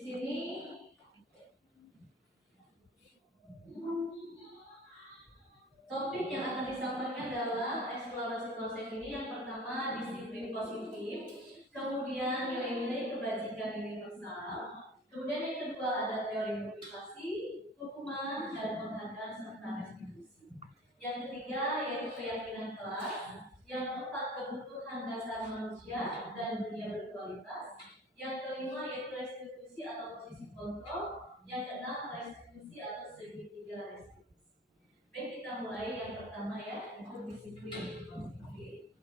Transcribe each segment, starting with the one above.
sini topik yang akan disampaikan dalam eksplorasi konsep ini yang pertama disiplin positif, kemudian nilai-nilai kebajikan universal, kemudian yang kedua ada teori motivasi, hukuman dan penghargaan serta restitusi. Yang ketiga yaitu keyakinan kelas, yang keempat kebutuhan dasar manusia dan dunia berkualitas, yang kelima yaitu restitusi atau posisi kontrol, yang keenam restitusi atau segitiga restitusi. Baik, kita mulai yang pertama ya, itu disiplin positif.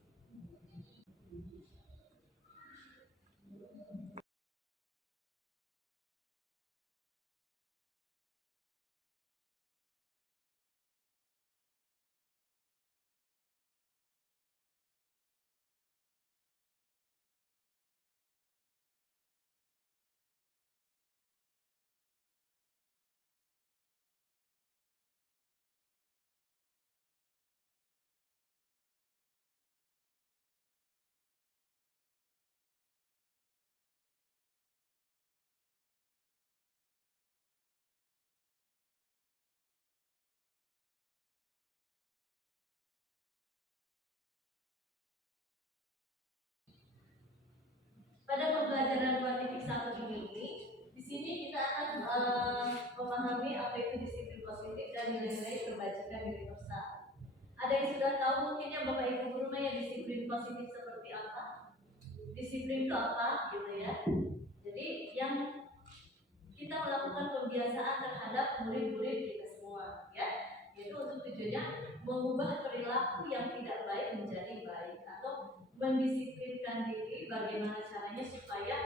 Pada pembelajaran kuantifikasi 1 ini, di sini kita akan memahami apa itu disiplin positif dan nilai-nilai kebajikan universal. Ada yang sudah tahu mungkinnya Bapak Ibu guru ya disiplin positif seperti apa? Disiplin itu apa gitu ya. Jadi yang kita melakukan pembiasaan terhadap murid-murid kita semua ya. Itu untuk tujuannya mengubah perilaku yang tidak baik menjadi baik atau mendisiplinkan diri bagaimana caranya supaya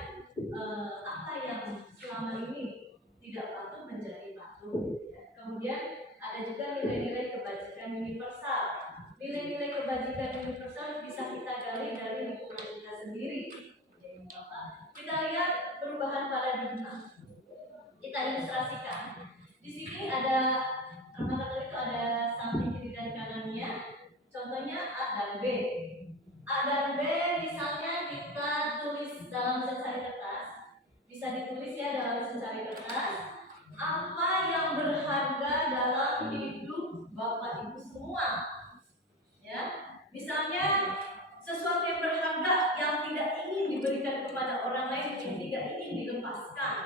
apa yang selama ini tidak patuh menjadi patuh ya. Kemudian ada juga nilai-nilai kebajikan universal. Nilai-nilai kebajikan universal bisa kita gali dari lingkungan kita sendiri. Jadi kita lihat perubahan paradigma. Kita ilustrasikan. Di sini ada kata-kata itu ada samping kiri dan kanannya. Contohnya A dan B. A dan B misalnya kita tulis dalam secari kertas. Bisa ditulis ya dalam secari kertas. Apa yang berharga dalam hidup Bapak Ibu semua? Ya, misalnya sesuatu yang berharga yang tidak ingin diberikan kepada orang lain, yang tidak ingin dilepaskan.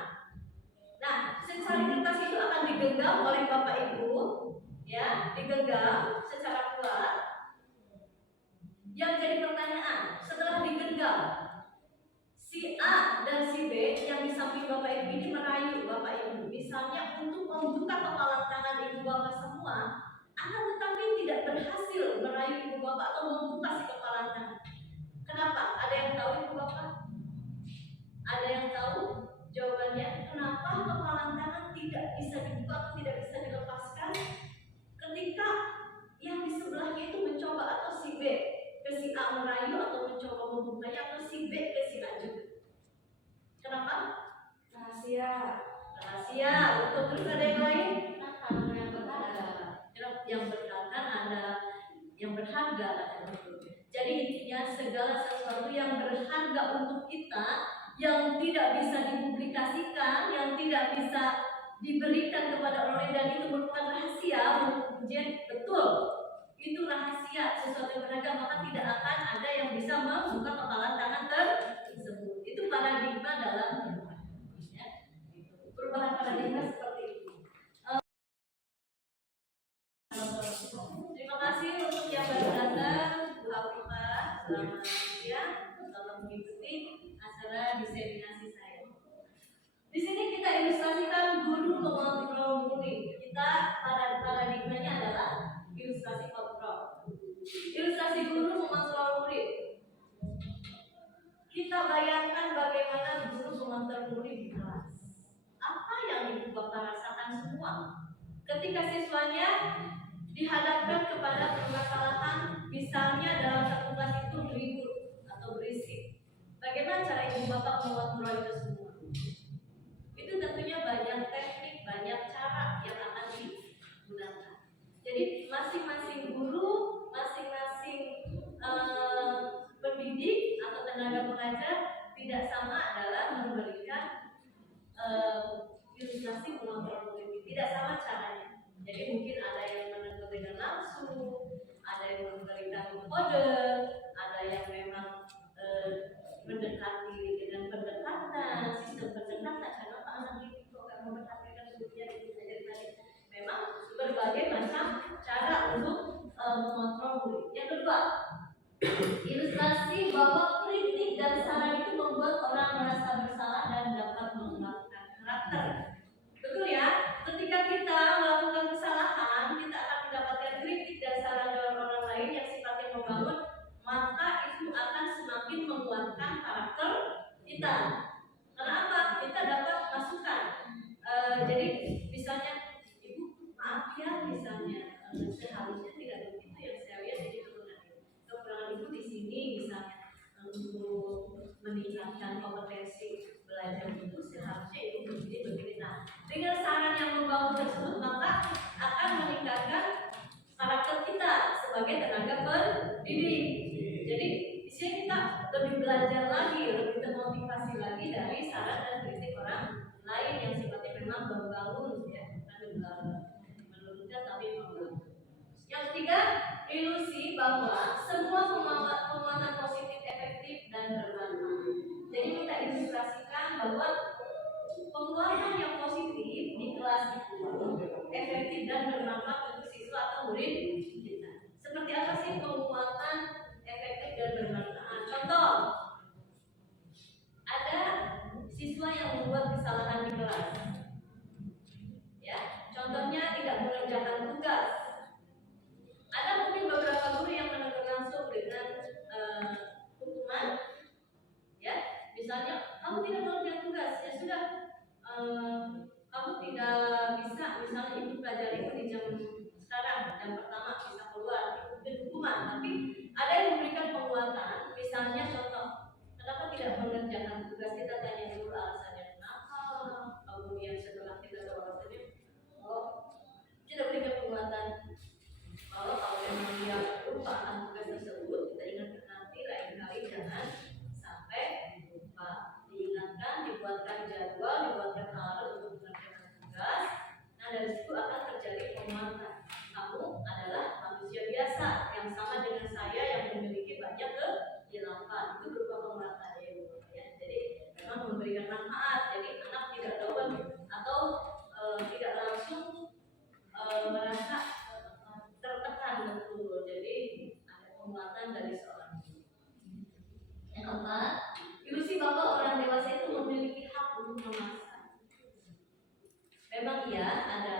Nah, secari kertas itu akan digenggam oleh Bapak Ibu, ya, digenggam secara kuat. Yang jadi pertanyaan, setelah digenggam, si A dan si B yang di samping Bapak Ibu ini merayu Bapak Ibu, misalnya untuk membuka kepalan tangan Ibu Bapak semua, akan tetapi tidak berhasil merayu Ibu Bapak atau membuka si kepalan tangan. Kenapa? Ada yang tahu Ibu Bapak? Ada yang tahu jawabannya? Kenapa kepalan tangan tidak bisa dibuka atau tidak bisa dilepaskan? Ketika yang di sebelahnya itu mencoba atau si B ke si A merayu atau mencoba membukanya atau si B ke si A juga. Kenapa? Rahasia. Rahasia. Untuk terus ada yang lain? Yang berharga. Yang berharga ada yang berharga ada. Jadi intinya segala sesuatu yang berharga untuk kita yang tidak bisa dipublikasikan, yang tidak bisa diberikan kepada orang lain dan itu merupakan rahasia menurut ujian betul. Itu rahasia sesuatu yang berharga maka tidak akan ada yang bisa membuka kepalan tangan tersebut. Itu paradigma dalam ya. Perubahan paradigma seperti itu. Terima kasih untuk yang baru datang, Bu Afifah. Selamat siang. Selamat mengikuti acara diseminasi saya. Di sini kita ilustrasikan guru mengontrol murid. Kita paradigmanya adalah ilustrasi kontrol. Ilustrasi guru mengontrol murid. Kita bayangkan bagaimana guru mengontrol murid di kelas. Apa yang Ibu Bapak rasakan semua ketika siswanya dihadapkan kepada permasalahan, misalnya dalam satu kelas itu ribut atau berisik. Bagaimana cara Ibu Bapak mengontrol itu semua? Itu tentunya banyak teknik, banyak cara yang akan digunakan. Jadi masing-masing guru, masing-masing pendidik atau tenaga pengajar tidak sama dalam memberikan ilustrasi mengontrol murid. Tidak sama caranya. Jadi mungkin ada yang menegur dengan langsung, ada yang memberikan kode, ada yang memang mendekati dengan pendekatan, sistem pendekatan. Karena Pak anak itu akan memperhatikan sebutnya itu saja tadi. Memang berbagai macam cara untuk mengontrol murid. Yang kedua, ilustrasi bahwa kritik dan saran itu membuat orang merasa bersalah dan dapat mengembangkan karakter. Betul ya? Ketika kita melakukan kesalahan, kita akan mendapatkan kritik dan saran dari orang lain yang sifatnya membangun, maka itu akan semakin menguatkan karakter kita. Kenapa? Kita dapat masukan. Jadi misalnya, Ibu maaf ya, misalnya seharusnya tidak begitu yang saya lihat jadi kekurangan Ibu di sini misalnya untuk meningkatkan kompetensi belajar itu seharusnya Ibu begini. Nah, dengan saran yang membangun tersebut maka akan meningkatkan karakter kita sebagai tenaga pendidik. Jadi di sini kita lebih belajar lagi, lebih termotivasi lagi dari saran dan kritik orang lain yang sifatnya memang membangun ya, bukan menurunkan tapi membangun. Yang ketiga, ilusi bahwa semua penguatan positif efektif dan bermanfaat. Jadi kita ilustrasikan bahwa penguatan yang positif di kelas itu efektif dan bermanfaat untuk siswa atau murid kita. Seperti apa sih penguatan efektif dan bermanfaat? Contoh, ada siswa yang membuat kesalahan di kelas. Ya, contohnya tidak mengerjakan tugas. Ada mungkin beberapa guru yang menegur langsung dengan hukuman, ya, misalnya kamu tidak mengerjakan tugas, ya sudah, kamu tidak bisa, misalnya Ibu pelajari itu di jam sekarang, jam pertama bisa keluar, itu hukuman. Tapi ada yang memberikan penguatan, misalnya contoh, kenapa tidak mengerjakan tugas, kita tanya dulu alasannya kenapa, kemudian setelah kita tahu alasannya, oh, tidak berikan penguatan. Kalau memang dia lupa akan tugas tersebut, kita ingatkan nanti lain kali jangan sampai lupa. Diingatkan, dibuatkan jadwal, dibuatkan alarm untuk mengerjakan tugas. Nah dari situ akan terjadi penguatan. Kamu adalah manusia biasa yang sama dengan saya yang memiliki banyak kehilangan. Itu berupa penguatan ya. Jadi memang memberikan manfaat. Jadi anak tidak down atau tidak langsung merasa tertekan betul. Jadi ada penguatan dari seorang guru. Yang keempat, ilusi bahwa orang dewasa itu memiliki hak untuk memaksa. Memang iya, ada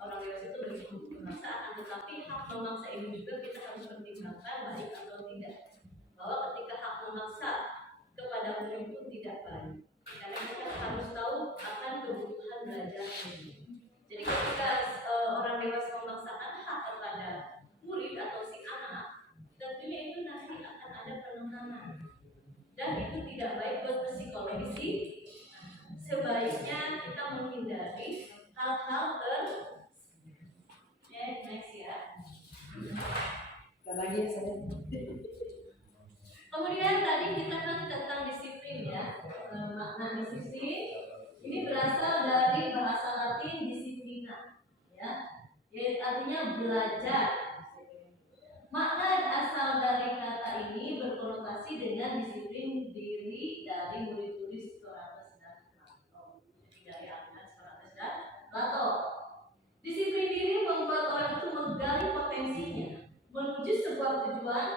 orang dewasa itu memiliki hak memaksa, tetapi hak memaksa ini juga kita harus pertimbangkan baik atau tidak. Bahwa ketika hak memaksa kepada murid itu tidak baik, karena kita harus tahu akan kebutuhan belajar ini. Jadi ketika orang dewasa memaksakan hak kepada murid atau si anak, tentunya itu nanti akan ada penekanan dan itu tidak baik buat psikologi. Sebaiknya kita menghindari hal-hal next ya. Lagi ya saya. Kemudian tadi kita kan tentang disiplin ya. Makna disiplin ini berasal dari bahasa Latin disiplina ya. Yaitu artinya belajar. Makna asal dari kata ini berkonotasi dengan disiplin diri dari murid-murid Socrates dan Plato. Jadi dari aliran Socrates dan Plato. Disiplin diri membuat orang itu menggali potensinya menuju sebuah tujuan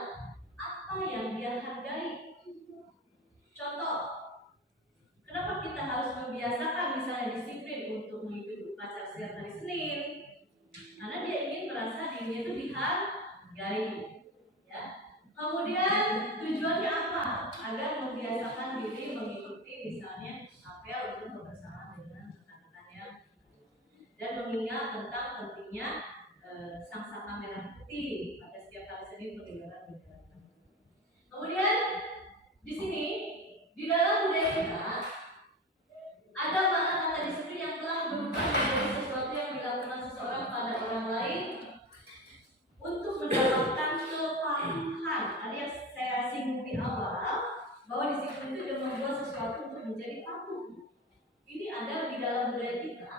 apa yang dia hargai. Contoh, kenapa kita harus membiasakan misalnya disiplin untuk mengikuti upacara setiap hari Senin? Karena dia ingin merasa dirinya itu dihargai. Ya. Kemudian tujuannya apa? Agar membiasakan diri mengikuti misalnya apel untuk kebersamaan dengan rekan-rekannya dan mengingat tentang pentingnya sang saka merah putih pada setiap hari Senin pengibaran bendera. Kemudian di sini di dalam budaya kita ada makna kata disiplin yang telah berubah menjadi sesuatu yang dilakukan seseorang pada orang lain untuk mendapatkan kepatuhan. Tadi yang saya singgung di awal bahwa disiplin itu juga membuat sesuatu untuk menjadi patuh. Ini ada di dalam budaya kita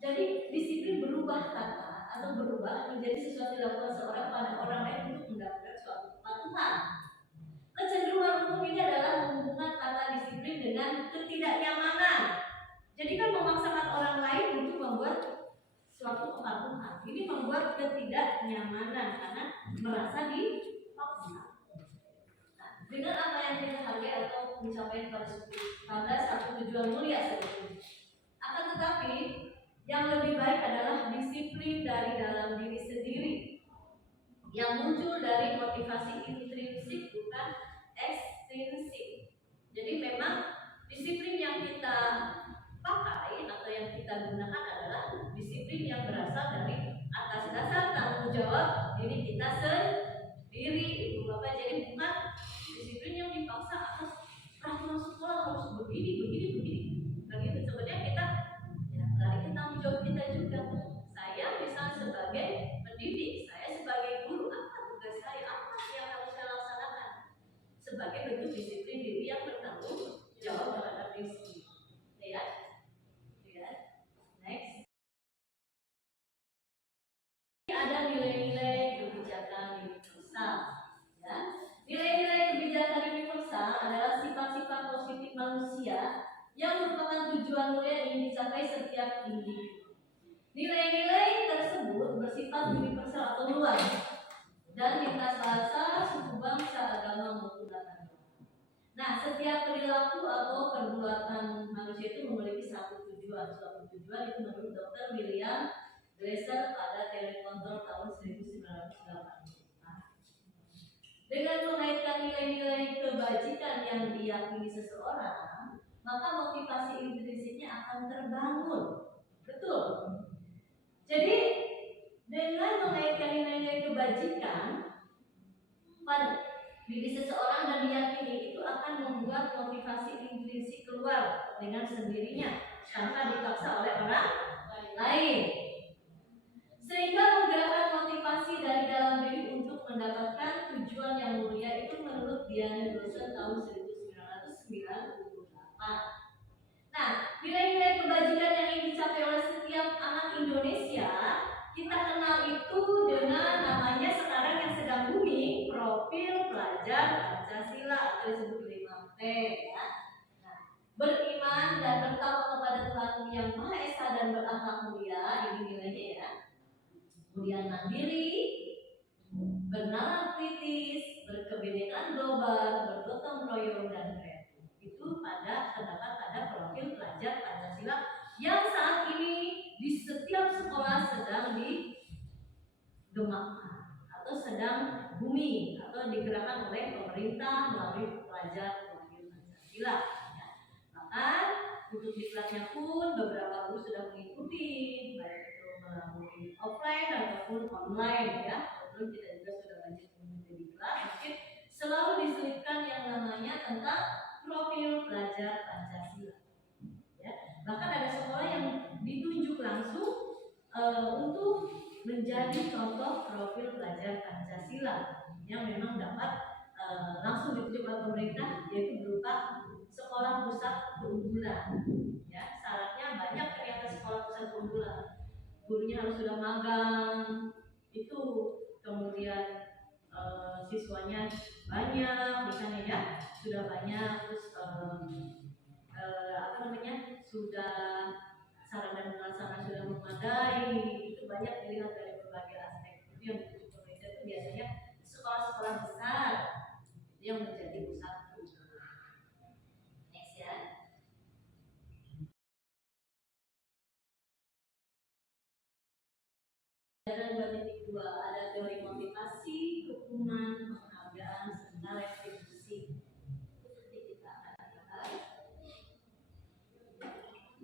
Jadi disiplin berubah kata atau berubah menjadi sesuatu yang dilakukan seorang pada orang lain untuk mendapatkan suatu kepatuhan. Kecenderungan umum ini adalah menghubungkan kata disiplin dengan ketidaknyamanan. Jadi kan memaksakan orang lain untuk membuat suatu kepatuhan. Ini membuat ketidaknyamanan karena merasa dipaksa. Nah, dengan apa yang kita hargai atau mencapai pada satu tujuan mulia sebetulnya. Akan tetapi yang lebih baik adalah disiplin dari dalam diri sendiri yang muncul dari motivasi intrinsik bukan ekstrinsik. Jadi memang disiplin yang kita pakai atau yang kita gunakan adalah disiplin yang berasal dari atas dasar tanggung jawab diri kita sendiri, ibu bapak. Jadi bukan disiplin yang dipaksa atas peraturan sekolah harus begini. Dan itu sebenarnya kita lari tanggung jawab kita juga. Saya misalnya sebagai pendidik, saya sebagai guru, apa tugas saya, apa yang harus saya laksanakan sebagai bentuk disiplin diri yang bertanggung jawab terhadap diri sendiri. Lihat. Next. Ini ada nilai-nilai kebijakan universal. Ya. Nilai-nilai kebijakan universal adalah sifat-sifat positif manusia yang merupakan tujuan mulia yang ingin dicapai setiap individu. Nilai-nilai tersebut bersifat universal atau luas dan lintas bahasa, suku bangsa, agama maupun latar belakang. Nah, setiap perilaku atau perbuatan manusia itu memiliki satu tujuan. Suatu tujuan itu menurut Dr. William Glasser pada teori kontrol tahun 1980. Dengan mengaitkan nilai-nilai kebajikan yang diyakini seseorang, maka motivasi intrinsiknya akan terbangun. Betul. Jadi dengan mengaitkan nilai-nilai kebajikan pada diri seseorang dan diyakini, itu akan membuat motivasi intrinsik keluar dengan sendirinya tanpa dipaksa oleh orang lain, sehingga menggerakkan motivasi dari dalam diri untuk mendapatkan tujuan yang mulia itu menurut Diana Dawson tahun 1998. Nah, nilai-nilai kebajikan yang ingin dicapai oleh setiap anak Indonesia kita kenal itu dengan namanya sekarang yang sedang booming, profil pelajar Pancasila atau disebut 5P ya. Nah, beriman dan bertakwa kepada Tuhan Yang Maha Esa dan berakhlak mulia, ini nilainya ya. Kemudian mandiri, bernalar kritis, berkebinekaan global, bergotong royong dan kreatif. Itu terdapat pada profil pelajar Pancasila yang saat ini di setiap sekolah sedang digemakkan atau sedang booming atau digerakkan oleh pemerintah melalui pelajar profil Pancasila. Bahkan untuk diklatnya pun beberapa guru sudah mengikuti, baik itu melalui offline ataupun online ya. Lalu kita juga sudah banyak mengikuti diklat, mungkin selalu diselipkan yang namanya tentang profil pelajar Pancasila. Ya. Bahkan ada sekolah yang ditunjuk langsung untuk menjadi contoh profil pelajar Pancasila yang memang dapat langsung ditunjuk oleh pemerintah, yaitu berupa sekolah pusat keunggulan. Ya, syaratnya banyak ternyata sekolah pusat keunggulan. Gurunya harus sudah magang, itu kemudian siswanya banyak, misalnya ya, sudah banyak, terus sudah sarana dan prasarana sudah memadai, itu banyak dilihat dari berbagai aspek. Itu yang ditunjuk pemerintah itu biasanya sekolah-sekolah besar yang menjadi pusat. Next ya. Dan 2.2 ada teori motivasi, hukuman, penghargaan, serta retribusi.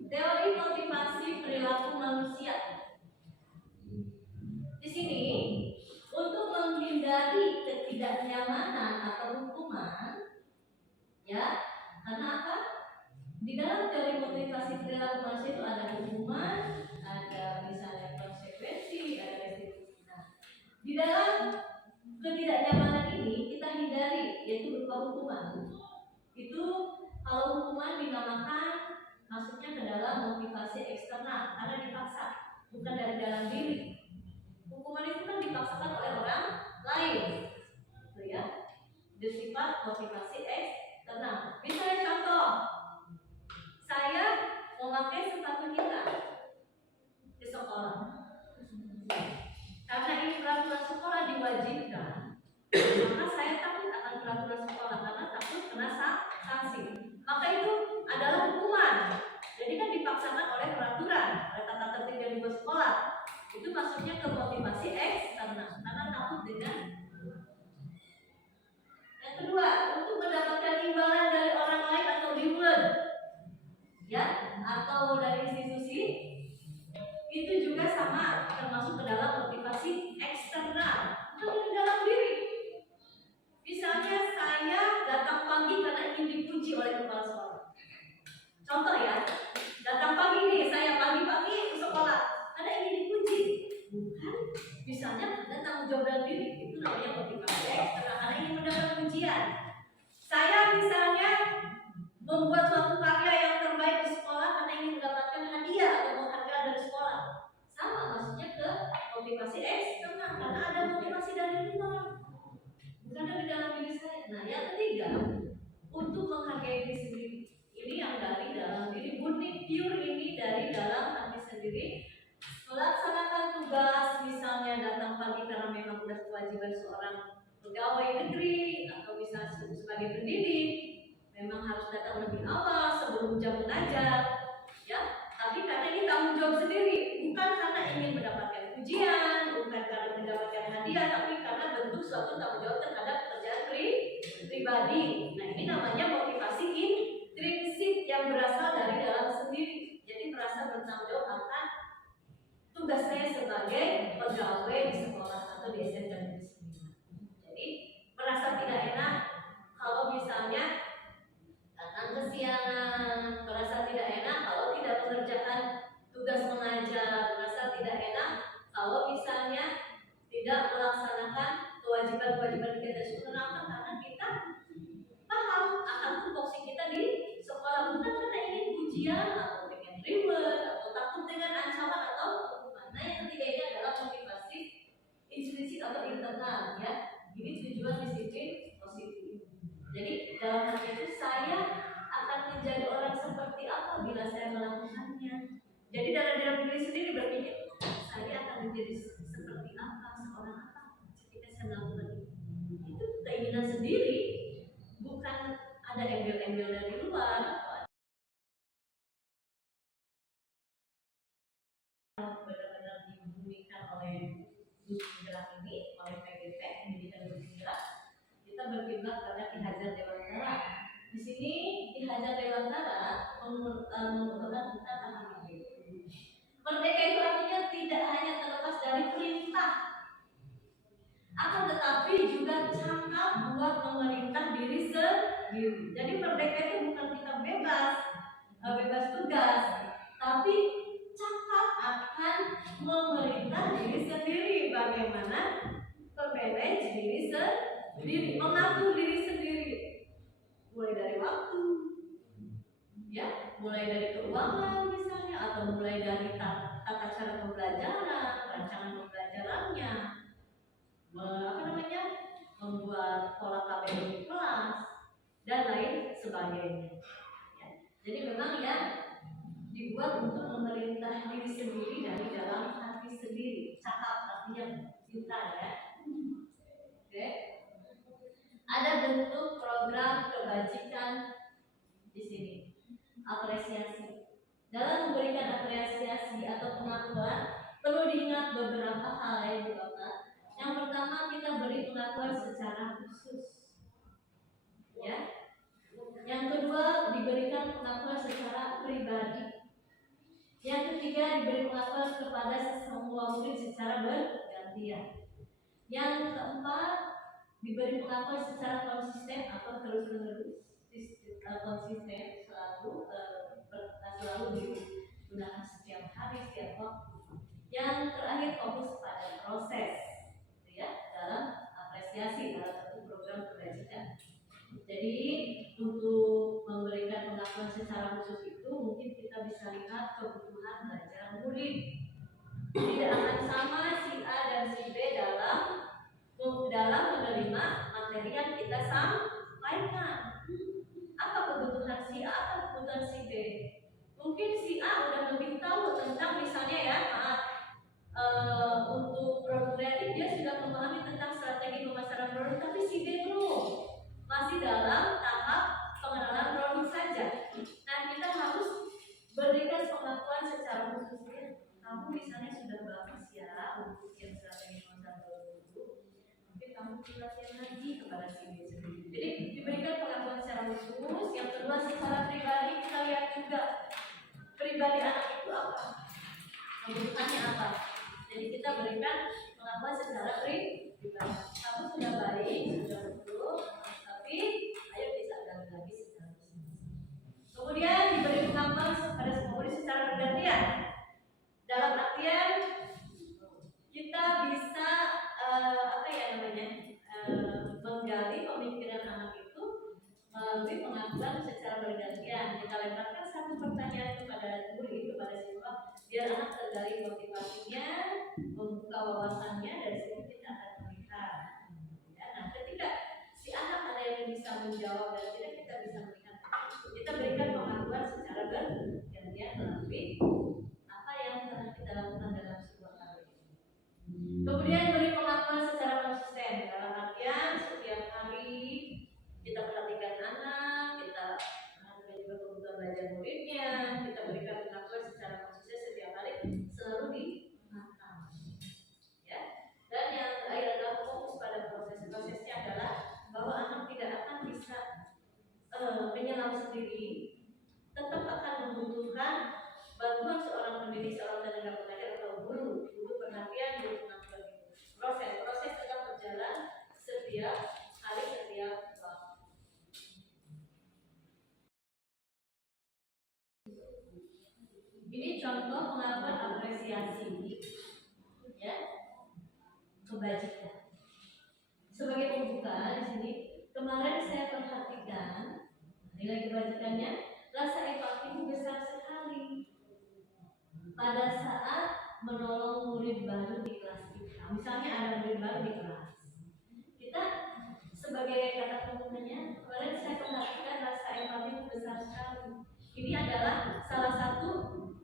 Teori motivasi perilaku manusia. Di sini untuk menghindari ketidaknyamanan atau hukuman, ya, karena apa? Di dalam teori motivasi perilaku manusia itu ada hukuman, ada misalnya konsekuensi, ada retribusi. Nah, di dalam ketidaknyamanan ini kita hindari, yaitu berupa hukuman. Itu kalau hukuman dinamakan masuknya ke dalam motivasi eksternal karena dipaksa, bukan dari dalam diri. Hukuman itu kan dipaksakan oleh orang lain, gitu ya. Bersifat motivasi eksternal. Misalnya contoh, saya memakai sepatu kita di sekolah. Karena ini peraturan sekolah diwajibkan, maka saya takut akan peraturan sekolah karena takut kena sanksi. Maka itu adalah hukuman. Jadi kan dipaksakan oleh peraturan, oleh tata tertib yang dibuat sekolah. Itu masuknya ke motivasi eksternal karena takut dengan. Yang kedua, untuk mendapatkan imbalan dari orang lain atau reward, ya, atau dari institusi, itu juga sama termasuk ke dalam motivasi eksternal, bukan di dalam diri. Misalnya saya datang pagi karena ingin dipuji oleh kepala sekolah. Contoh ya, datang pagi nih, saya pagi-pagi ke sekolah karena ingin dipuji, bukan misalnya ada tanggung jawab dalam diri. Itu namanya motivasi eksternal karena ingin mendapat pujian. Saya misalnya membuat suatu karya yang terbaik di sekolah karena ingin mendapatkan hadiah atau penghargaan dari sekolah. Sama maksudnya ke motivasi eksternal karena ada motivasi dari luar, bukan dari dalam diri saya. Nah, yang ketiga, untuk menghargai diri sendiri. Ini yang dari dalam diri, murni pure ini dari dalam hati sendiri. Melaksanakan tugas, misalnya datang pagi karena memang sudah kewajiban seorang pegawai negeri atau misalnya sebagai pendidik, memang harus datang lebih awal sebelum jam mengajar, ya. Tapi karena ini tanggung jawab sendiri, bukan karena ingin mendapatkan pujian, bukan karena mendapatkan hadiah, tapi karena bentuk suatu tanggung jawab terhadap pekerjaan pribadi. Nah, ini namanya motivasi intrinsik yang berasal dari dalam sendiri. Jadi merasa bertanggung jawab akan tugas saya sebagai pegawai di sekolah atau di SMK Negeri 9. Jadi merasa tidak enak kalau misalnya datang kesiangan, merasa tidak enak kalau tidak mengerjakan tugas mengajar, merasa tidak enak kalau misalnya tidak melaksanakan kewajiban-kewajiban kita di sekolah. Karena kita paham akan tupoksi kita di sekolah, bukan karena ingin pujian atau pengen reward atau takut dengan ancaman atau hukuman. Nah, yang ketiga ini adalah motivasi intrinsik atau internal, ya. Ini tujuan disiplin positif. Jadi dalam hal itu saya akan menjadi orang seperti apa bila saya melakukannya. Jadi dalam diri sendiri berpikir, saya akan menjadi seperti apa, seorang apa ketika saya melakukan itu. Itu keinginan sendiri, bukan ada embel-embel dari luar atau benar-benar dibumikan oleh Gus Penggerak ini, oleh PGP Pendidikan Gus Penggerak. Kita berkiblat pada Ki Hajar Dewantara. Di sini Ki Hajar Dewantara merupakan kita akan merdeka itu artinya tidak hanya terlepas dari perintah, akan tetapi juga cakap buat memerintah diri sendiri. Jadi merdeka itu bukan kita bebas tugas, tapi cakap akan memerintah diri sendiri. Bagaimana memanage diri sendiri, mengatur diri sendiri, mulai dari waktu, ya, mulai dari keuangan misalnya, atau mulai dari tata cara pembelajaran, rancangan pembelajarannya, membuat pola KBM di kelas dan lain sebagainya. Ya. Jadi memang ya dibuat untuk memerintah diri sendiri dari dalam hati sendiri. Cakap artinya cinta, ya. Oke. Ada bentuk program kebajikan di sini. Apresiasi. Dalam memberikan apresiasi atau pengakuan perlu diingat beberapa hal yang dilakukan. Yang pertama, kita beri pengakuan secara khusus, ya. Yang kedua, diberikan pengakuan secara pribadi. Yang ketiga, diberi pengakuan kepada semua murid secara bergantian. Yang keempat, diberi pengakuan secara konsisten atau terus-menerus. Konsisten selalu digunakan setiap hari, setiap waktu. Yang terakhir, fokus pada proses, ya, dalam apresiasi dalam satu program kebajikan. Jadi untuk memberikan pengakuan secara khusus itu mungkin bisa lihat kebutuhan belajar murid. Tidak akan sama si A dan si B dalam menerima materi yang kita sampaikan. Apa kebutuhan si A, apa kebutuhan si B? Mungkin si A udah lebih tahu tentang misalnya ya, untuk produk kreatif dia sudah memahami tentang strategi pemasaran produk, tapi si B belum, masih dalam tahap pengenalan produk saja. Nah, kita harus berikan pengetahuan secara khusus. Kamu misalnya sudah bagus ya untuk yang strategi pemasaran produk itu, tapi kamu latihan lagi kepada si B sendiri. Jadi diberikan pengetahuan secara khusus. Yang kedua, secara pribadi kita lihat juga pribadi anak itu apa, kebutuhannya apa. Jadi kita berikan pengetahuan secara pribadi. Kamu sudah baik, sudah betul, tapi ayo kita gali lagi secara khusus. Kemudian diberi pengetahuan pada semua murid secara bergantian. Dalam artian kita bisa menggali pemikiran anak itu melalui pengakuan secara bergantian. Kita lemparkan satu pertanyaan kepada murid, kepada siswa, biar anak tergali motivasinya, membuka wawasannya. Dari situ kita akan melihat. Ya, nah, ketika si anak ada yang bisa menjawab dan tidak, kita bisa melihat. Kita berikan pengakuan secara bergantian melalui apa yang telah kita lakukan dalam sebuah karya. Kemudian beri pengakuan secara konsisten. Dalam artian setiap hari kita perhatikan anak, kita perhatikan juga kebutuhan belajar muridnya, kita berikan pengakuan secara konsisten setiap hari, selalu diingatkan. Ya. Dan yang terakhir adalah fokus pada proses-prosesnya, adalah bahwa anak tidak akan bisa menyelam sendiri, tetap akan membutuhkan bantuan seorang pendidik, seorang tenaga pengajar atau guru, butuh perhatian, butuh pengakuan. Proses tetap berjalan setiap hari, setiap waktu. Ini contoh pengakuan apresiasi, ya, kebajikan. Sebagai pembuka di sini, kemarin saya perhatikan nilai kebajikannya, rasa empatimu besar sekali pada saat menolong murid baru di kelas kita. Misalnya ada murid baru di kelas, kita sebagai kata pembukanya, kemarin saya perhatikan rasa empatimu besar sekali. Ini adalah salah satu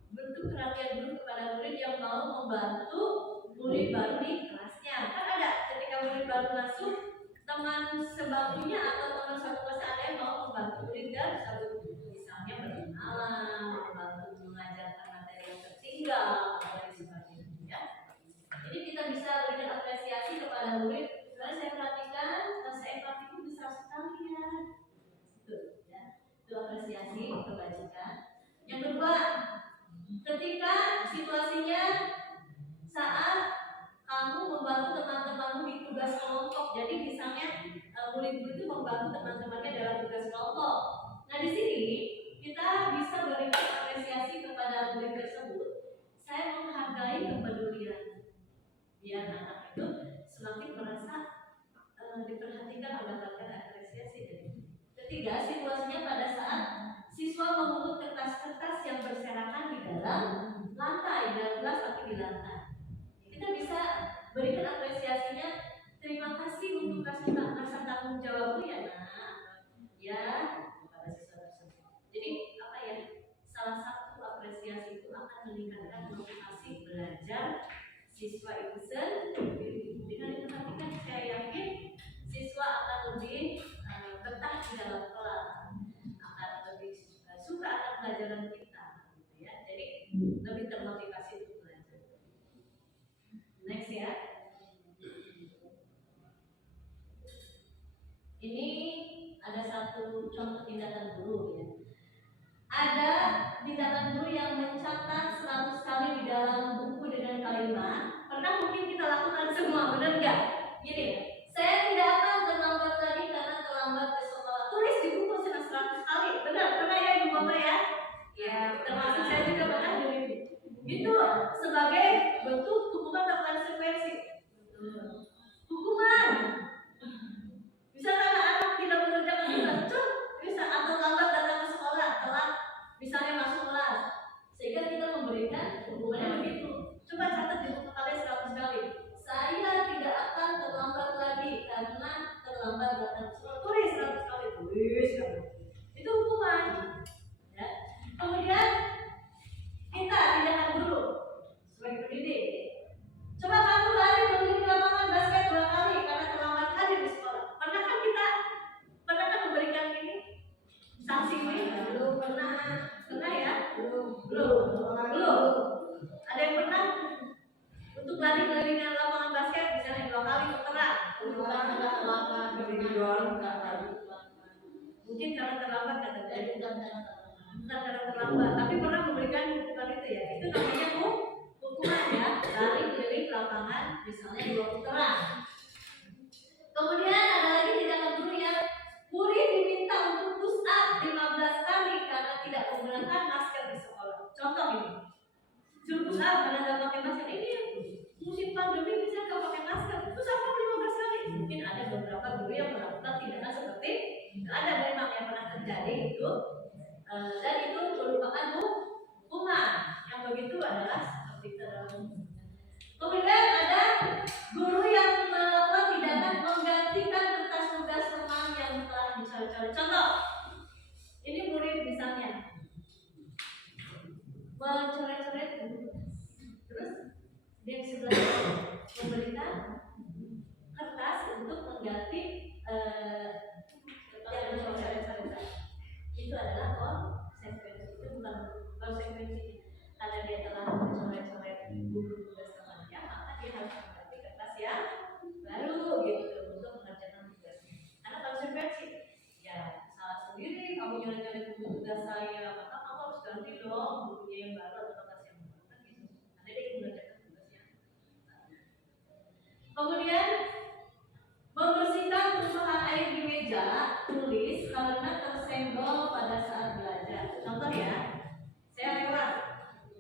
bentuk perhatian guru kepada murid yang mau membantu murid baru di kelasnya. Kan ada ketika murid baru masuk, teman sebangkunya atau teman satu kelas ada yang mau membantu murid baru, misalnya berkenalan, membantu mengajarkan materi yang tertinggal, dan sebagainya. Ya. Ini kita bisa berikan apresiasi kepada murid. Karena saya perhatikan rasa empati itu besar sekali ya. Itu, ya. Itu apresiasi kebajikan. Yang kedua, ketika situasinya saat kamu membantu teman-temanmu di tugas kelompok. Jadi misalnya murid-murid itu membantu teman-temannya dalam tugas kelompok. Nah, di sini kita bisa berikan apresiasi kepada murid tersebut. Saya menghargai kepedulian, biar anak itu semakin merasa diperhatikan, mendapatkan apresiasi dari. Ketiga, situasinya pada saat siswa memungut kertas-kertas yang berserakan di dalam lantai, dalam kelas atau di lantai. Kita bisa berikan apresiasinya, terima kasih untuk rasa tanggung jawabmu ya nak, ya, kepada siswa tersebut. Jadi apa ya, salah satu apresiasi itu akan meningkatkan motivasi belajar siswa itu sendiri. Dengan diperhatikan, saya yakin siswa akan lebih betah di dalam kelas, akan lebih suka akan pelajaran kita, gitu ya. Jadi lebih termotivasi untuk belajar. Next ya. Ini ada satu contoh tindakan guru ya. Ada tindakan guru yang mencatat 100 kali di dalam buku dengan kalimat. Pernah mungkin kita lakukan semua, benar nggak? Gini, saya tidak akan terlambat lagi karena terlambat ke sekolah. Tulis di buku 100 kali, benar? Pernah ya Ibu Bapak ya? Ya, termasuk saya juga pernah jadi itu sebagai bentuk hukuman atau konsekuensi. Hukuman. Misalnya anak-anak tidak mengerjakan tugas, bisa atau lambat datang ke sekolah, telat misalnya masuk kelas, terjadi itu, dan itu merupakan hukuman yang begitu adalah seperti itu. Kemudian ada guru yang melakukan tindakan menggantikan kertas tugas teman yang telah dicoret-coret. Contoh, ini murid misalnya mencoret-coret, terus dia di sebelah memberikan kertas untuk mengganti yang mencoret-coret. Itu adalah konsekuensi, itu bukan konsekuensi karena dia telah mencoret-coret buku tugas temannya, maka dia harus mengganti kertas yang baru gitu untuk mengerjakan tugasnya. Karena konsekuensi, ya salah sendiri kamu nyoret-nyoret buku tugas saya, maka kamu harus ganti dong bukunya yang baru atau kertas yang baru, kan gitu. Karena dia mengerjakan tugasnya. Kemudian membersihkan tumpahan air di meja tulis karena tersenggol pada saat belajar. Contoh ya, saya lewat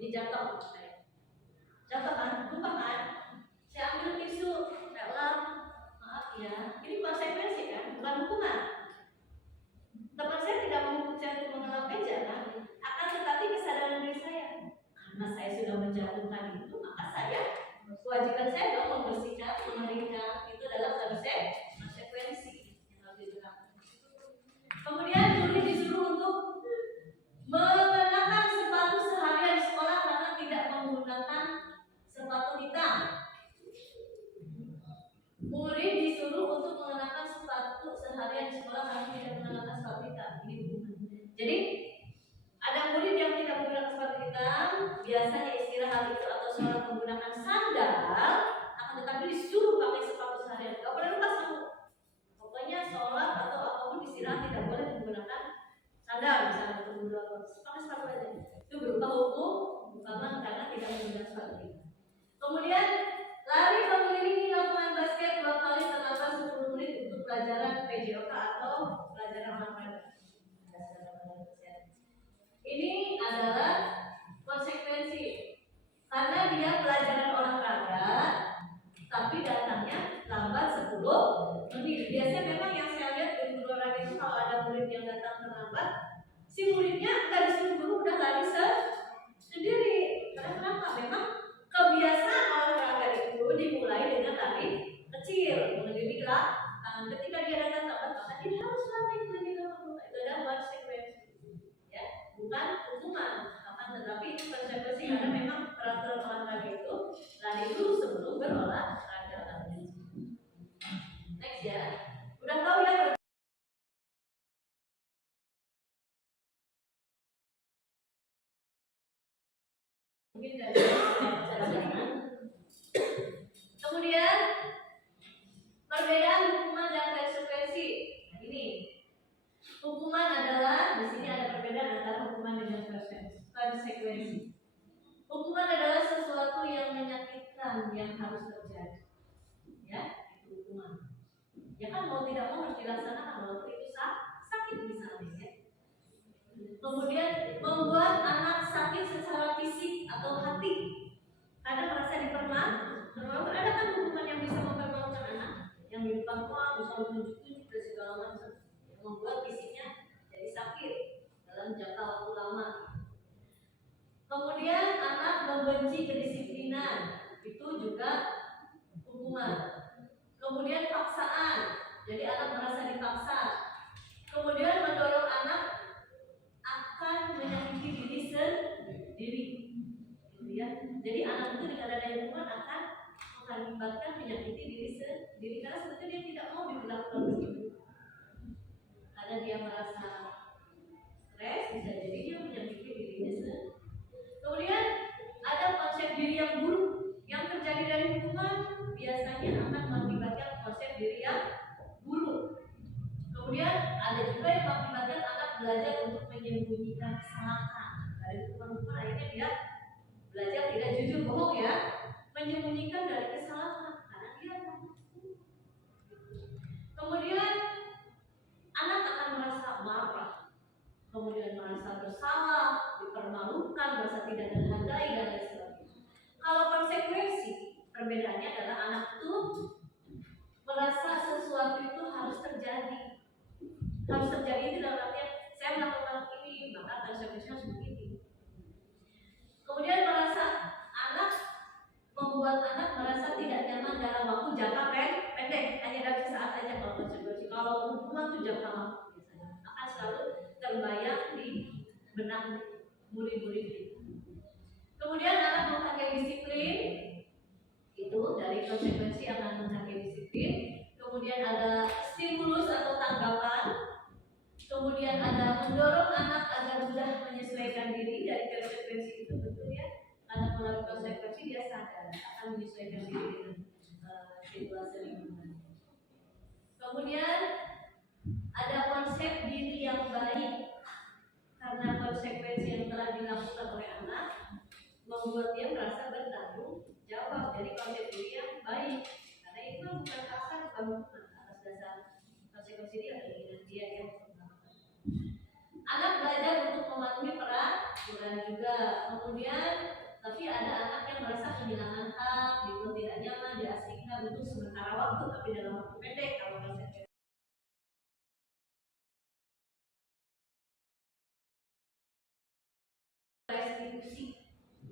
di jatuh, jatuh kan, tumpah kan, saya ambil tisu, saya ulang, maaf ya, ini konsekuensi kan, bukan hukuman. Teman saya tidak menghukum saya untuk mengelap meja kan, akan tetapi kesadaran diri saya, karena saya sudah menjatuhkan itu, maka saya kewajiban saya dong membersihkan, mengeringkan. Itu adalah konsekuensi yang harus dilakukan. Kemudian guru disuruh untuk mengenakan sepatu seharian di sekolah karena tidak menggunakan sepatu hitam. Murid disuruh untuk mengenakan sepatu seharian di sekolah karena tidak menggunakan sepatu hitam. Ini hukuman. Jadi ada murid yang tidak menggunakan sepatu hitam, biasanya istirahat itu atau sholat menggunakan sandal, akan tetapi disuruh pakai sepatu seharian. Gak boleh lepas kamu. Pokoknya sholat atau apapun istirahat tidak boleh menggunakan sandal, misalnya untuk pakai sepatu aja. Itu berupa hukuman karena tidak menggunakan sepatu hitam. Kemudian lari mengelilingi lapangan basket 2 kali selama 10 menit untuk pelajaran PJOK atau pelajaran olahraga. Ini adalah konsekuensi karena dia pelajaran olahraga tapi datangnya lambat 10 menit. Biasanya memang yang saya lihat di guru olahraga itu kalau ada murid yang datang terlambat, si muridnya nggak disuruh guru udah lari sendiri. Karena kenapa? Memang kebiasaan olahraga itu dimulai dengan lari kecil menuju lapangan. Ketika dia datang terlambat, maka dia harus lari lebih lama. Itu adalah konsekuensi, ya, bukan hukuman. Akan tetapi itu konsekuensi karena memang peraturan olahraga itu lari dulu sebelum berolahraga. Next ya, udah tahu ya. Mungkin dari kemudian perbedaan hukuman dan konsekuensi. Nah, ini hukuman adalah, di sini ada perbedaan antara hukuman dengan konsekuensi. Hukuman adalah sesuatu yang menyakitkan yang harus terjadi, ya, itu hukuman. Ya kan mau tidak mau harus dilaksanakan walaupun itu sakit misalnya, ya. Kemudian membuat anak sakit secara fisik atau hati karena merasa dipermalukan. Ada kan hukuman yang bisa mempermalukan anak, yang di depan tua bisa menunjuk-tunjuk dan segala macam, yang membuat fisiknya jadi sakit dalam jangka waktu lama. Kemudian anak membenci kedisiplinan, itu juga hukuman. Kemudian paksaan, jadi anak merasa dipaksa. Kemudian mendorong anak akan menyakiti diri sendiri, gitu ya. Jadi anak itu dengan adanya hukuman akan mengakibatkan menyakiti diri sendiri karena sebetulnya dia tidak mau diperlakukan begitu. Karena dia merasa stres, bisa jadi dia menyakiti dirinya sendiri. Kemudian ada konsep diri yang buruk yang terjadi dari hukuman, biasanya akan mengakibatkan konsep diri yang buruk. Kemudian ada juga yang mengakibatkan anak belajar untuk menyembunyikan kesalahan. Dari hukuman akhirnya dia belajar tidak jujur, bohong ya, menyembunyikan dari kesalahan karena dia takut. Kemudian anak akan merasa marah, kemudian merasa bersalah, dipermalukan, merasa tidak dihargai dan lain sebagainya. Kalau konsekuensi, perbedaannya adalah anak itu merasa sesuatu itu harus terjadi. Harus terjadi itu dalam artian berapa lama biasanya akan selalu terbayang di benak murid-murid itu. Kemudian anak menghargai disiplin, itu dari konsekuensi akan menghargai disiplin. Kemudian ada stimulus atau tanggapan. Kemudian ada mendorong anak agar mudah menyesuaikan diri. Dari konsekuensi itu betul ya, karena melalui konsekuensi dia sadar akan menyesuaikan diri dengan situasi lingkungan. Kemudian ada konsep diri yang baik, karena konsekuensi yang telah dilakukan oleh anak membuat dia merasa bertanggung jawab. Jadi konsep diri yang baik, karena itu bukan kasar, bukan hukuman, atas dasar konsekuensi dia ada keinginan dia yang anak belajar untuk mematuhi peraturan juga. Kemudian tapi ada anak yang merasa kehilangan hak, dibuat tidak nyaman, diasingkan untuk sementara waktu, tapi dalam waktu pendek. Kalau konsep restitusi,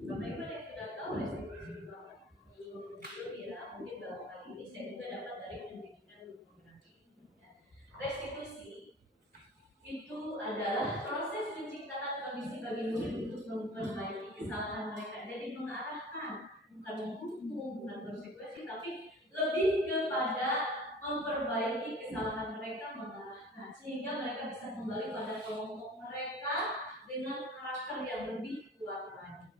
Bapak Ibu yang sudah tahu restitusi itu apa? Belum ya, mungkin baru kali ini saya juga dapat dari pendidikan demografi. Restitusi itu adalah proses menciptakan kondisi bagi murid untuk memperbaiki kesalahan mereka. Jadi mengarahkan, bukan menghukum, bukan konsekuensi, tapi lebih kepada memperbaiki kesalahan mereka, mengarahkan sehingga mereka bisa kembali pada kelompok mereka dengan karakter yang lebih kuat lagi.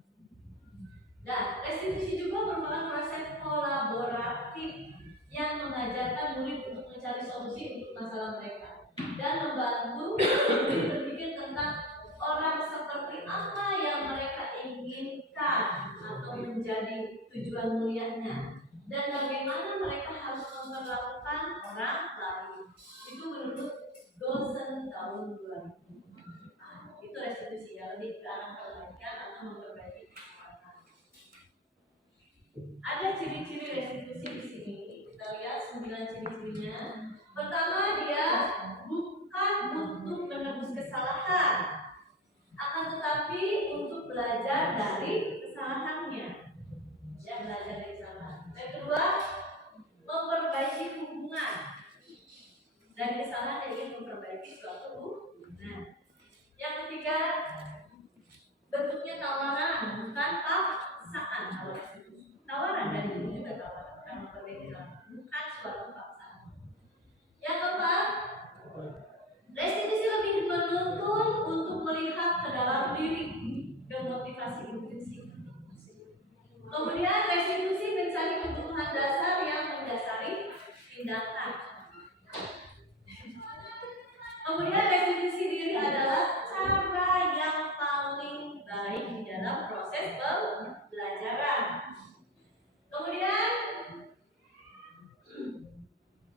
Dan restitusi juga merupakan proses kolaboratif yang mengajarkan murid untuk mencari solusi untuk masalah mereka dan membantu murid berpikir tentang orang seperti apa yang mereka inginkan atau menjadi tujuan mulianya dan bagaimana mereka harus memperlakukan orang lain. Itu menurut dosen tahun 2000. Itu restitusi yang lebih ke arah perbaikan atau memperbaiki kesalahan. Ada ciri-ciri restitusi di sini. Kita lihat 9 ciri-cirinya. Pertama, dia bukan untuk menebus kesalahan, akan tetapi untuk belajar dari kesalahannya. Ya, belajar dari kesalahan. Yang kedua, memperbaiki hubungan. Dari kesalahan dia ingin memperbaiki suatu hubungan. Yang ketiga, bentuknya tawaran, bukan paksaan. Kalau tawaran dari dulu juga tawaran, bukan memperbaiki kesalahan, bukan suatu paksaan. Yang keempat, restitusi lebih menuntun untuk melihat ke dalam diri, ke motivasi intrinsik. Kemudian restitusi mencari kebutuhan dasar yang mendasari tindakan. Kemudian restitusi diri adalah cara yang paling baik di dalam proses pembelajaran. Kemudian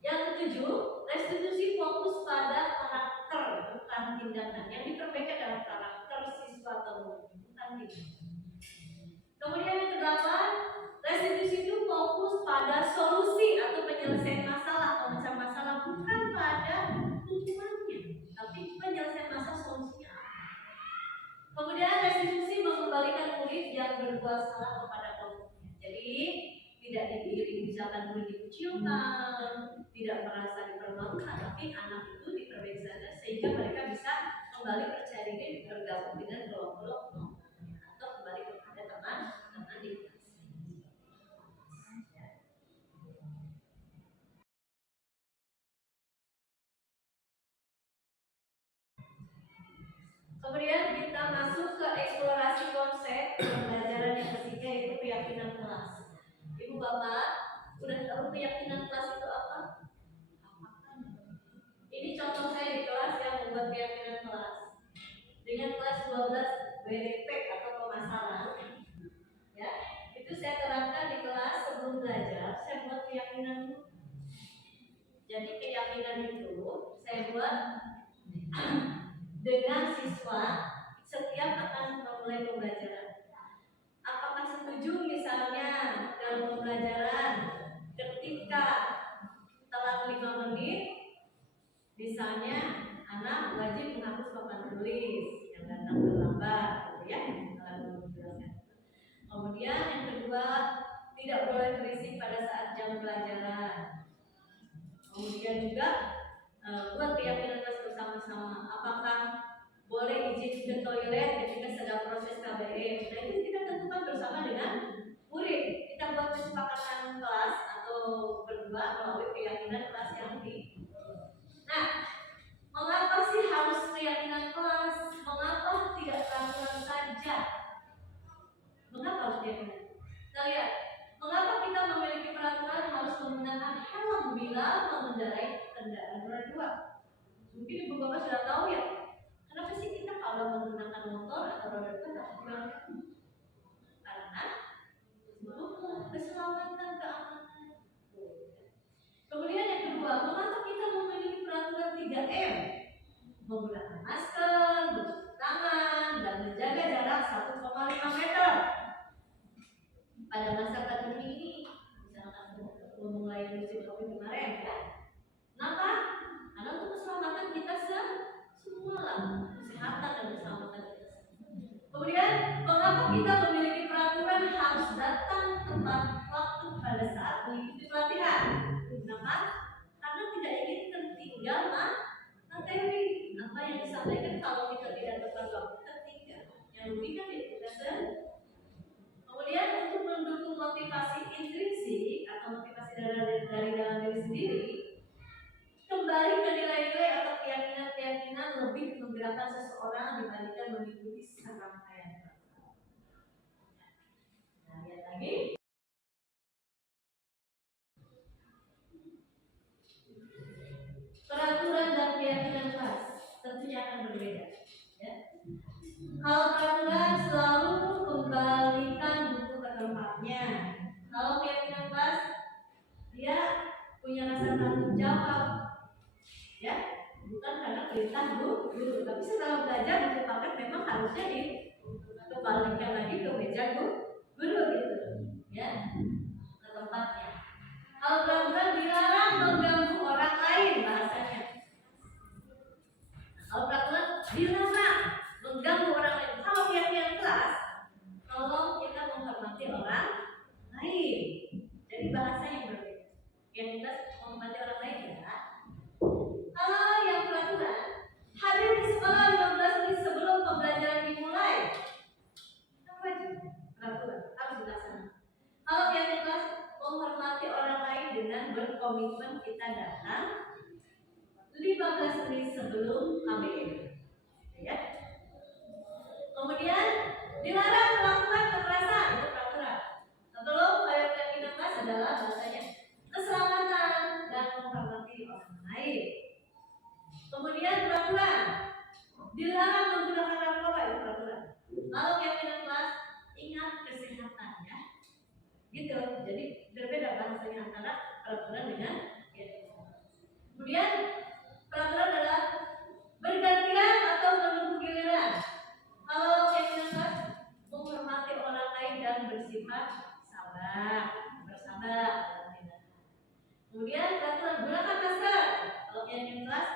yang ketujuh, restitusi fokus pada karakter, bukan tindakan. Yang diperbaiki adalah karakter siswa atau murid, bukan tindakan. Kemudian yang kedelapan, restitusi itu fokus pada solusi atau penyelesaian masalah, pemecah masalah, bukan pada hukumannya, tapi penyelesaian masalah solusinya. Kemudian restitusi mengembalikan murid yang berbuat salah kepada kelompoknya. Jadi tidak diberi, misalkan murid dikucilkan, tidak merasa dipermalukan, tapi anak itu diperbaiki sehingga mereka bisa kembali percaya diri, bergabung dengan kelompok atau kembali kepada teman-teman di kelas. Kemudian kita masuk ke eksplorasi konsep pembelajaran yang ketiga, yaitu keyakinan kelas. Ibu bapak udah tahu keyakinan kelas itu apa? Ini contoh saya di kelas yang membuat keyakinan kelas dengan kelas 12 BDP atau pemasaran. Ya, itu saya terapkan di kelas sebelum belajar. Saya buat keyakinan dulu. Jadi keyakinan itu saya buat dengan siswa setiap akan memulai pembelajaran. Apakah setuju misalnya dalam pembelajaran ketika telat 5 menit, misalnya anak wajib menghapus papan tulis yang datang terlambat, gitu ya, kalau menjelaskan. Kemudian yang kedua, tidak boleh berisik pada saat jam pelajaran. Kemudian juga buat keyakinan ke toilet ketika sedang proses KBM. Nah itu kita tentukan bersama dengan murid. Kita buat kesepakatan kelas atau berdua melalui keyakinan kelas yang di. Nah, mengapa sih harus keyakinan kelas? Mengapa tidak peraturan saja? Mengapa harus keyakinan? Kita lihat, mengapa kita memiliki peraturan harus menggunakan helm bila mengendarai kendaraan roda 2? Mungkin ibu bapak sudah tahu ya. Kenapa sih kita kalau menggunakan motor atau roda 2 harus pakai helm? Karena untuk keselamatan keamanan. Kemudian yang kedua, mengapa kita memiliki peraturan 3M? Menggunakan masker, mencuci tangan, dan menjaga jarak 1,5 meter. Pada masa pandemi ini, misalkan memulai musim COVID kemarin ya. Kenapa? Karena untuk keselamatan kita semua lah, kesehatan dan keselamatan kita. Kemudian, mengapa kita memiliki peraturan harus datang tepat waktu pada saat mengikuti pelatihan? Kenapa? Karena tidak ingin tertinggal materi. Apa yang disampaikan kalau kita tidak tepat waktu tertinggal. Yang lebih kan kita Kemudian untuk mendukung motivasi intrinsik atau motivasi dari dalam diri sendiri, kembali ke nilai-nilai atau keyakinan-keyakinan lebih menggerakkan seseorang dibandingkan mengikuti serangkaian. Nah, lihat lagi. Peraturan dan keyakinan kelas tentunya akan berbeda. Ya. Kalau peraturan selalu kembalikan buku ke tempatnya. Kalau keyakinan kelas dia punya rasa tanggung jawab, ya, bukan karena perintah guru, tapi setelah belajar buku paket memang harusnya dikembalikan lagi ke meja guru gitu, ya, ke tempatnya. Kalau peraturan dilarang mengganggu orang lain bahasanya. Kalau peraturan dilarang mengganggu orang lain. Kalau keyakinan kelas, tolong kita menghormati orang lain. Jadi bahasa yang berbeda. Keyakinan kelas menghormati orang lain ya. Kalau yang peraturan, hadir di sekolah 15 menit sebelum pembelajaran dimulai. Apa itu? Peraturan harus dilaksanakan. Kalau keyakinan kelas, menghormati orang lain dengan berkomitmen kita datang 15 menit sebelum KBM. Ya. Kemudian dilarang melakukan kekerasan, itu peraturan. Lalu keyakinan kelas adalah bahasanya keselamatan dan menghormati orang lain. Kemudian peraturan dilarang menggunakan narkoba, itu peraturan. Lalu keyakinan kelas ingat kesehatan ya. Gitu. Jadi berbeda bahasanya antara peraturan dengan keyakinan. Kemudian peraturan adalah bergantian atau menunggu giliran. Kalau keyakinan kelas menghormati orang lain dan bersifat bersabar. Kemudian peraturan gunakan masker. Kalau keyakinan kelas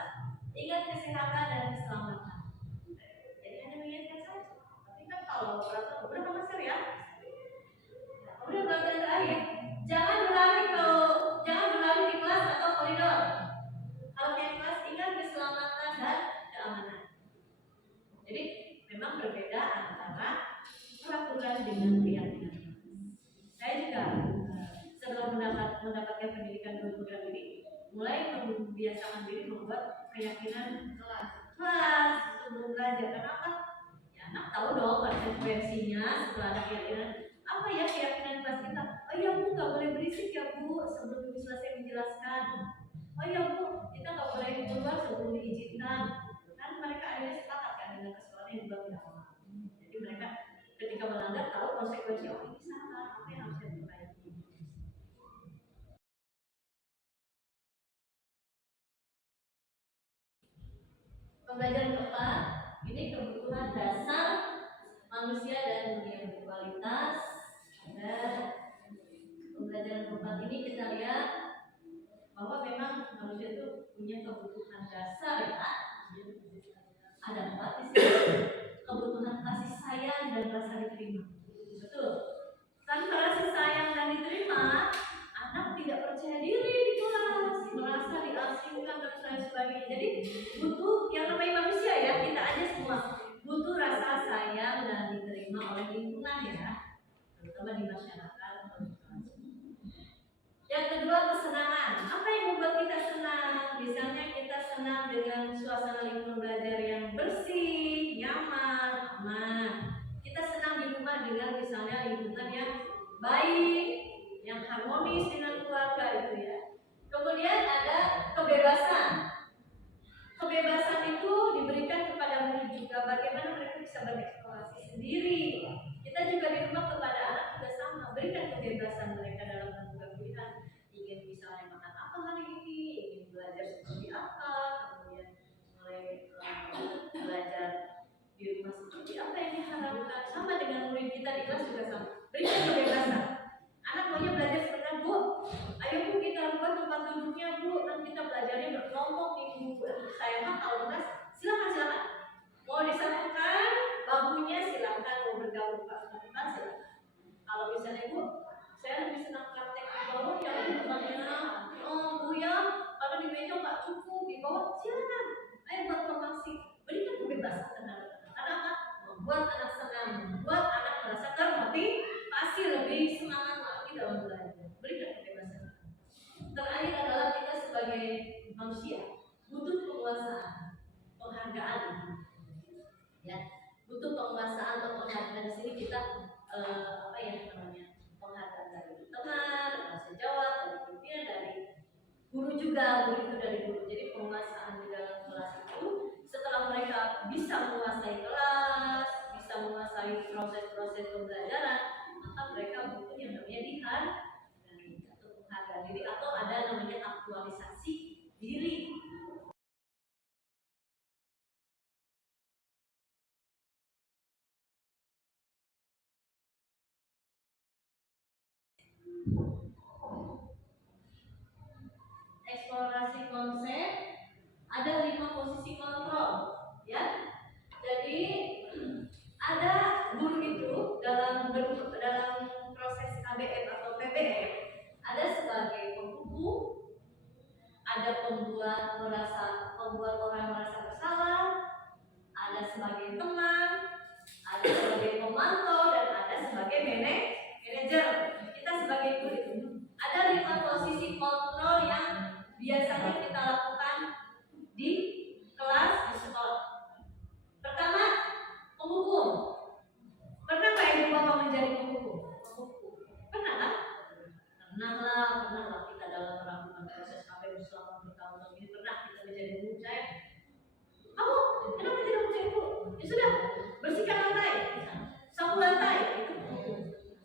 ingat kesehatan dan keselamatan. Jadi hanya mengingatkan saja. Tapi kan kalau peraturan gunakan masker ya. Kemudian peraturan terakhir, jangan berlari di kelas atau koridor. Kalau yang kelas ingat keselamatan dan keamanan. Jadi memang berbeda antara peraturan dengan keyakinan. Saya juga setelah mendapatkan pendidikan di program ini, mulai membiasakan diri membuat keyakinan kelas sebelum belajar. Kenapa? Ya anak tahu dong konsekuensinya setelah ada keyakinan. Apa ya keyakinan kelas kita? Oh iya Bu, nggak boleh berisik ya Bu sebelum Ibu selesai menjelaskan. Oh iya Bu, kita nggak boleh keluar sebelum diizinkan. Kan mereka akhirnya sepakat kan dengan kesepakatan yang dibuat di awal. Jadi mereka ketika melanggar tahu konsekuensi. Oh ini salah, apa yang harus diperbaiki. Pembelajaran keempat, ini kebutuhan dasar manusia dan dunia berkualitas. Ada pembelajaran keempat ini kita lihat bahwa memang manusia itu punya kebutuhan dasar ya. Ada 4 di sini. Kebutuhan kasih sayang dan rasa diterima. Betul. Tanpa rasa sayang dan diterima, anak tidak percaya diri di kelas, merasa diasingkan dan sebagainya. Jadi butuh yang namanya manusia ya, kita aja semua butuh di masyarakat. Yang kedua, kesenangan. Apa yang membuat kita senang? Misalnya kita senang dengan suasana lingkungan belajar yang bersih, nyaman, aman. Kita senang di rumah dengan misalnya lingkungan yang baik, yang harmonis dengan keluarga itu ya. Kemudian ada kebebasan. Kebebasan itu diberikan kepada murid juga, bagaimana mereka bisa bereksplorasi sendiri. Kita juga di rumah kepada anak juga sama, berikan kebebasan mereka dalam menentukan pilihan. Ingin misalnya makan apa hari ini, ingin belajar seperti apa, kemudian mulai belajar di rumah seperti apa yang diharapkan. Sama dengan murid kita di kelas juga sama, berikan kebebasan. Anak maunya belajar seperti apa, Bu? Ayo Bu, kita buat tempat duduknya Bu, kan kita belajarnya berkelompok nih Bu. Saya mah kalau kelas silakan. Mau disatukan bangkunya silakan, mau bergabung pasukan silakan. Kalau misalnya Bu, saya lebih senang praktek di bawah yang namanya Bu ya, kalau di meja nggak cukup di bawah silakan. Ayo buat formasi, berikan kebebasan terhadap anak. Karena apa? Membuat anak senang, membuat anak merasa termotivasi, lebih semangat lagi dalam belajar. Berikan kebebasan. Terakhir adalah kita sebagai manusia butuh penguasaan, penghargaan. Ya, butuh penguasaan atau penghargaan. Di sini kita penghargaan dari teman, sejawat, dari pimpinan, dari guru juga, guru itu dari guru. Jadi penguasaan di dalam kelas itu setelah mereka bisa menguasai kelas, bisa menguasai proses-proses pembelajaran, maka mereka butuh yang namanya dihargai atau penghargaan diri, atau ada namanya aktualisasi diri. Eksplorasi konsep, ada 5 posisi kontrol, ya. Jadi ada guru itu dalam proses KBM atau PBM ada sebagai pembuku, ada pembuat orang merasa bersalah, ada sebagai teman, ada sebagai pemantau, dan ada sebagai manajer. Kita sebagai guru ada 5 posisi kontrol yang biasanya kita lakukan di kelas di sekolah. Pertama, penghukum. Pernah nggak ibu bapak menjadi penghukum? Pernah kan? Pernah lah kita dalam melakukan proses KBM selama bertahun-tahun ini pernah kita menjadi guru. Saya, kamu kenapa tidak percaya ibu? Ya sudah, bersihkan lantai, sapu lantai, itu penghukum.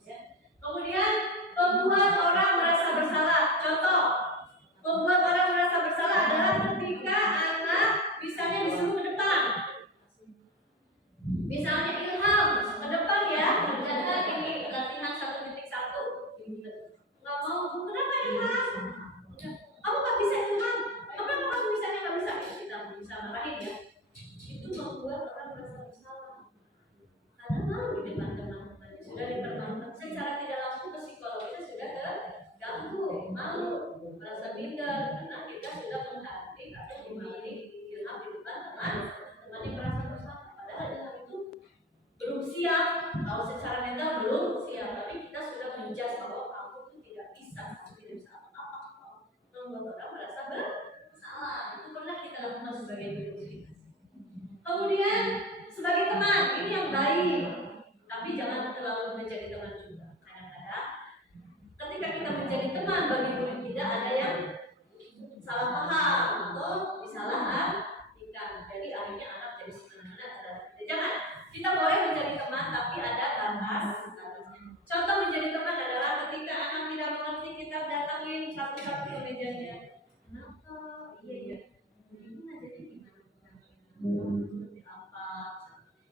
Ya. Kemudian membuat orang merasa bersalah. Contoh, membuat orang merasa bersalah adalah ketika anak misalnya disuruh ke depan. Misalnya Ilham, ke depan ya, ternyata ini latihan 1.1. Nggak mau, kenapa Ilham? Kamu nggak bisa Ilham, kenapa kamu bisanya nggak bisa? Kita bisa marahin ya. Itu membuat orang merasa bersalah. Karena malu di depan teman-temannya, sudah dipermalukan. Secara tidak langsung ke psikologisnya sudah terganggu, malu, merasa minder, karena kita sudah menghargai atau memilih Ilham di depan teman yang merasa bersalah. Padahal Ilham itu belum siap, kalau secara mental belum siap, tapi kita sudah menjudge bahwa kamu itu tidak bisa apa-apa, membuat orang merasa bersalah. Itu pernah kita lakukan sebagai guru. Kemudian sebagai teman, ini yang baik, tapi jangan terlalu menjadi teman juga. Kadang-kadang ketika kita menjadi teman bagi murid tidak ada yang salah paham atau disalahartikan. Jadi akhirnya anak jadi semena-mena terhadap kita. Jangan. Kita boleh menjadi teman, tapi ada batas-batasnya. Contoh menjadi teman adalah ketika anak tidak mengerti, kita datangin satu-satu ke mejanya. Kenapa? Iya. Ibu ngajarin gimana? Seperti apa?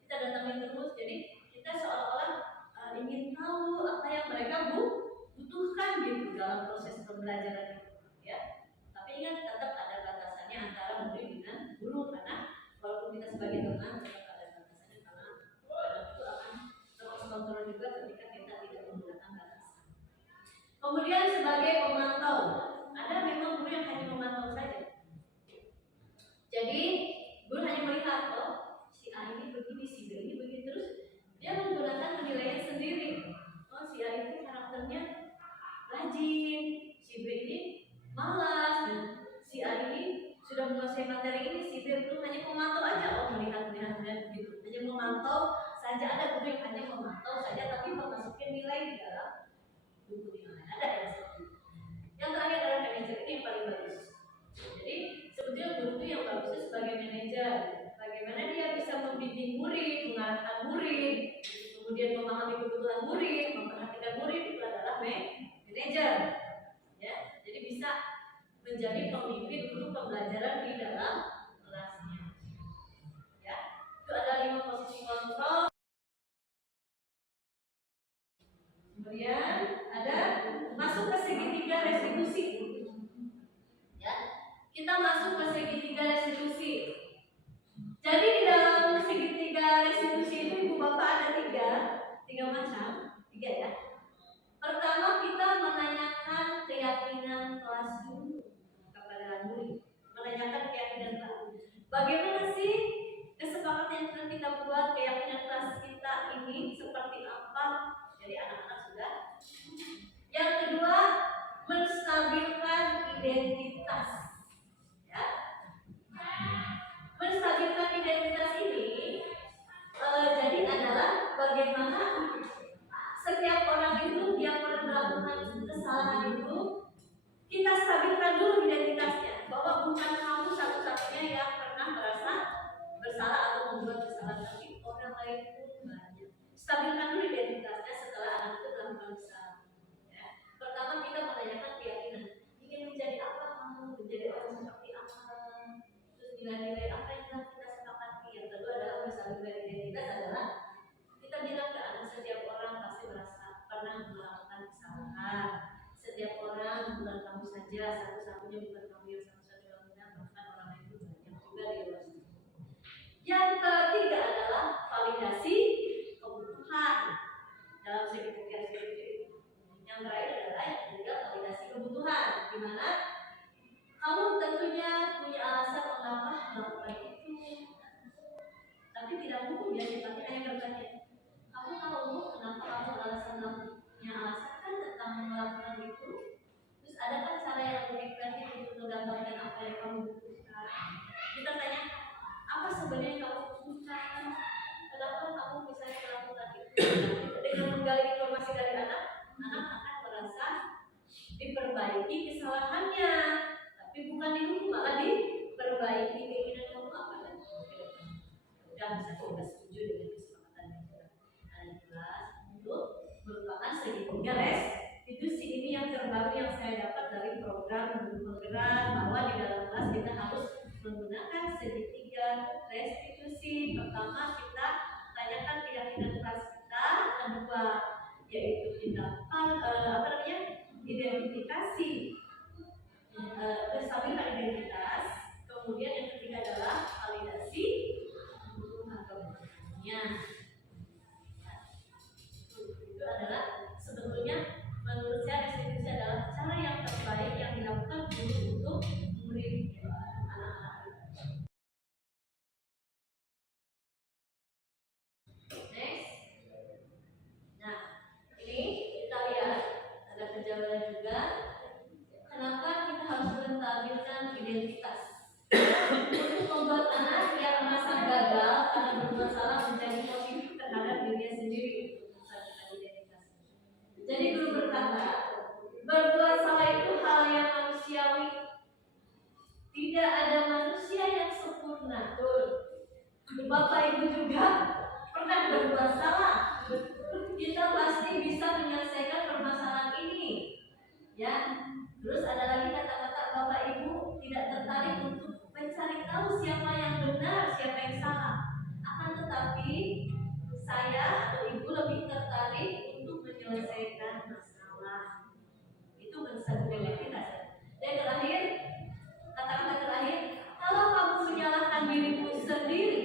Kita datangin terus. Jadi kita seolah-olah ingin tahu apa yang mereka butuhkan gitu dalam proses pembelajaran itu, ya. Tapi ingat tetap ada batasannya antara murid dengan guru, karena walaupun kita sebagai teman tetap ada batasannya, karena itu akan terkontrol juga ketika kita tidak menggunakan batasan. Kemudian sebagai pemantau, ada memang guru yang hanya memantau saja. Jadi guru hanya melihat, oh si A ini begini, si B ini begini, terus dia menggunakan penilaian sendiri. Oh si A itu saja, ada guru yang hanya memantau saja tapi memasukin nilai di dalam buku nilai. Ada yang seperti itu. Yang terakhir adalah manajer, ini yang paling bagus. Jadi sebetulnya guru itu yang bagus itu sebagai manajer. Bagaimana dia bisa membimbing murid, mengarahkan murid, kemudian memahami kebutuhan murid, memperhatikan murid, itu adalah manajer. Ya, jadi bisa menjadi pemimpin untuk pembelajaran di dalam kelasnya. Ya, itu ada 5 posisi kontrol. Kemudian ada masuk ke segitiga restitusi. Ya, kita masuk ke segitiga restitusi. Jadi di dalam segitiga restitusi itu ibu bapak ada tiga macam, ya. Pertama kita menanyakan keyakinan kelas dulu kepada murid, menanyakan keyakinan kelas. Bagaimana sih kesepakatan yang kita buat, keyakinan kelas kita ini seperti apa? Jadi anak-anak sudah. Yang kedua, menstabilkan identitas. Ya. Menstabilkan identitas ini jadi adalah bagaimana setiap orang itu yang pernah melakukan kesalahan itu kita stabilkan dulu identitasnya, bahwa bukan kamu satu-satunya yang pernah merasa bersalah atau membuat kesalahan, tapi orang lain pun banyak. Stabilkan dulu identitasnya setelah anak itu melakukan kesalahan. Ya. Pertama kita menanyakan keyakinan, ingin menjadi apa kamu, menjadi orang seperti apa, terus nilai-nilai apa yang telah kita sepakati. Yang kedua adalah menstabilkan identitas adalah kita bilang ke anak, setiap orang pasti merasa pernah melakukan kesalahan. Setiap orang bukan kamu saja, satu-satunya bukan kamu yang satu-satunya benar, bahkan orang lain itu banyak juga di luar sana. Yang ketiga adalah validasi kebutuhan dalam segitiga restitusi. Yang terakhir adalah yang ketiga validasi kebutuhan, di mana kamu tentunya punya alasan mengapa melakukan itu, tapi tidak mungkin ya sifatnya hanya bertanya. Kamu tahu kenapa kamu punya alasan kan tentang melakukan itu? Terus adakah cara yang lebih kreatif untuk mendapatkan apa yang kamu butuhkan? Kita tanya, apa sebenarnya yang kamu butuhkan? Kenapa kamu misalnya melakukan itu? Dengan menggali informasi dari anak akan merasa diperbaiki kesalahannya, tapi bukan dihukum, malah diperbaiki keinginan kamu apa dan udah bisa kita setuju dengan kesepakatan yang sudah ada jelas. Itu merupakan segitiga restitusi. Ini yang terbaru yang saya dapat dari program penggerak, bahwa di dalam kelas kita harus menggunakan segitiga restitusi. Pertama kita tanyakan keyakinan kelas kita, kedua yaitu identifikasi, menstabilkan identitas, kemudian yang ketiga adalah validasi kebutuhannya. Itu adalah sebetulnya menurut saya restitusi adalah cara yang terbaik yang dilakukan guru untuk murid anak-anak. Next. Nah, ini kita lihat ada penjelasan juga. Kenapa kita harus menstabilkan identitas? Untuk membuat anak yang merasa gagal karena berbuat salah menjadi positif terhadap dirinya sendiri. Jadi guru berkata, berbuat salah itu hal yang manusiawi. Tidak ada manusia yang sempurna. Bapak Ibu juga pernah berbuat salah. Kita pasti bisa menyelesaikan permasalahan ini. Ya. Terus ada lagi kata-kata Bapak Ibu tidak tertarik untuk mencari tahu siapa yang benar, siapa yang salah. Akan tetapi saya atau Ibu lebih tertarik untuk menyelesaikan masalah. Itu menstabilkan identitas. Dan terakhir, kata-kata terakhir, kalau kamu menyalahkan dirimu sendiri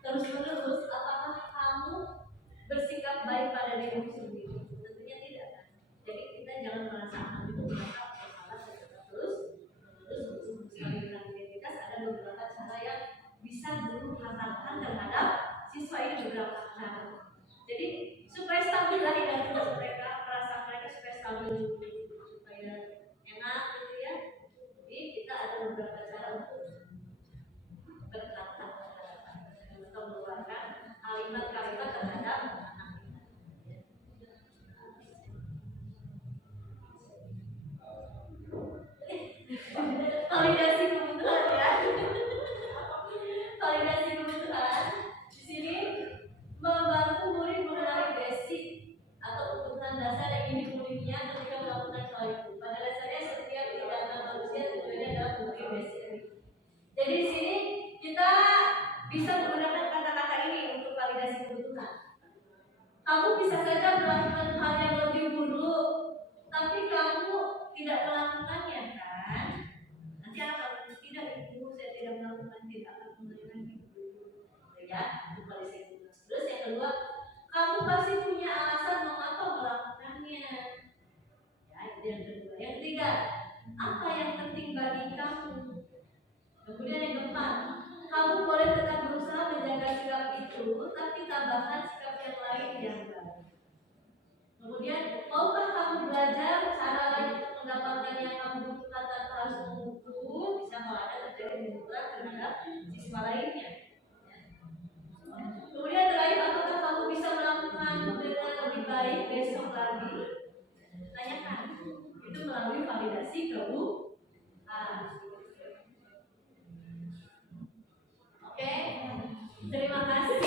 terus-menerus, apakah kamu bersikap baik pada dirimu sendiri? Tentunya tidak kan. Jadi kita jangan merasa itu merasa bersalah terus untuk menstabilkan identitas. Ada beberapa cara yang bisa guru katakan terhadap siswa ini, beberapa cara. Jadi supaya stabil lah identitas mereka, perasaan mereka supaya stabil, supaya enak gitu ya. Jadi kita ada beberapa cara untuk berkata atau mengeluarkan kalimat-kalimat Kamu bisa saja melakukan hal yang lebih buruk, tapi kamu tidak melakukannya, kan? Nanti anak kamu tidak, ibu saya tidak melakukan, tidak akan melakukan itu. Ya, itu kondisi. Terus yang kedua, kamu pasti punya alasan mengapa melakukannya. Ya, itu yang kedua. Yang ketiga, apa yang penting bagi kamu? Kemudian yang keempat, kamu boleh tetap berusaha menjaga sikap itu, tapi tambahkan sikap yang lain yang baik. Kemudian, maukah kamu belajar cara lain untuk mendapatkan yang kamu butuhkan tanpa harus mengukur? Bisa kalau ada terjadi hubungan terhadap siswa lainnya. Kemudian terakhir, apakah kamu bisa melakukan dengan lebih baik besok lagi? Tanyakan. Itu melalui validasi kebutuhan. Oke, terima kasih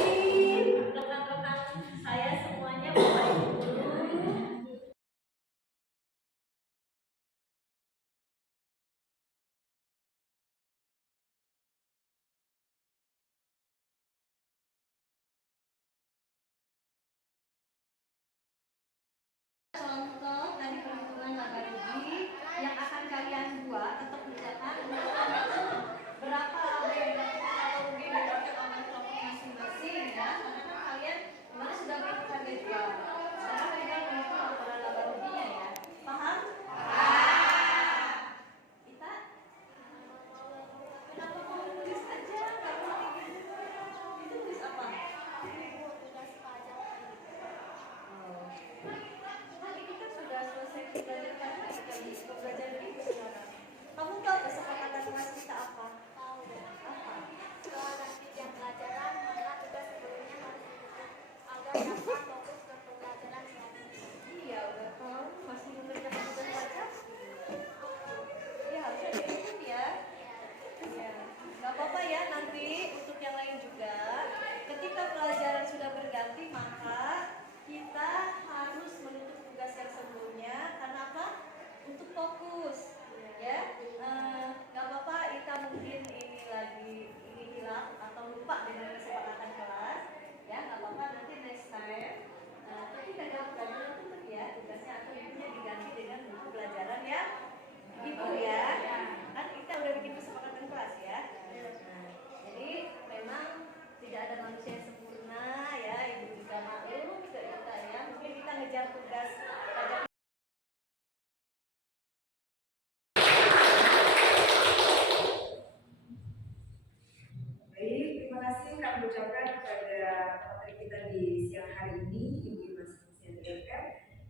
rekan-rekan saya semuanya, Bapak Ibu guru. Contoh tadi perhitungan laba rugi yang akan kalian buat atau kerjakan berapa laba yang dilakukan atau rugi yang dilakukan oleh kelompok masing-masing, ya. Karena kan kalian kemarin sudah berhitung harga jual. Sekarang tinggal menghitung laporan laba ruginya, ya. Paham? Kita kenapa mau nulis aja? Gak mau itu tulis apa? Ini kan sudah selesai belajar karena kita bisa belajar itu sekarang. Kamu tahu kesepakatan kelas kita apa? Tahu. Apa? Kalau nanti jam pelajaran maka tugas sebelumnya harus dibuat agar dapat fokus ke pembelajaran selanjutnya. Iya, udah tahu. Masih mengerjakan tugas baca? Iya, harusnya diingat ya. Ya, nggak apa-apa ya, nanti untuk yang lain juga. Ketika pelajaran sudah berganti, maka kita harus menutup tugas yang sebelumnya. Karena apa? Untuk fokus, ya. Nggak apa-apa, Ita mungkin ini hilang atau lupa dengan kesepakatan kelas, ya. Nggak apa-apa, nanti next time. Ketika dalam pelajaran tutup ya tugasnya atau ibunya diganti dengan buku pelajaran ya. Ibu ya, kan kita udah bikin kesepakatan kelas ya. Jadi memang tidak ada manusia yang sempurna ya, ibu juga maklum ke kita ya. Mungkin kita ngejar tugas pelajaran. Baik, terima kasih kami ucapkan kepada materi kita di siang hari ini, Ibu Mas DPR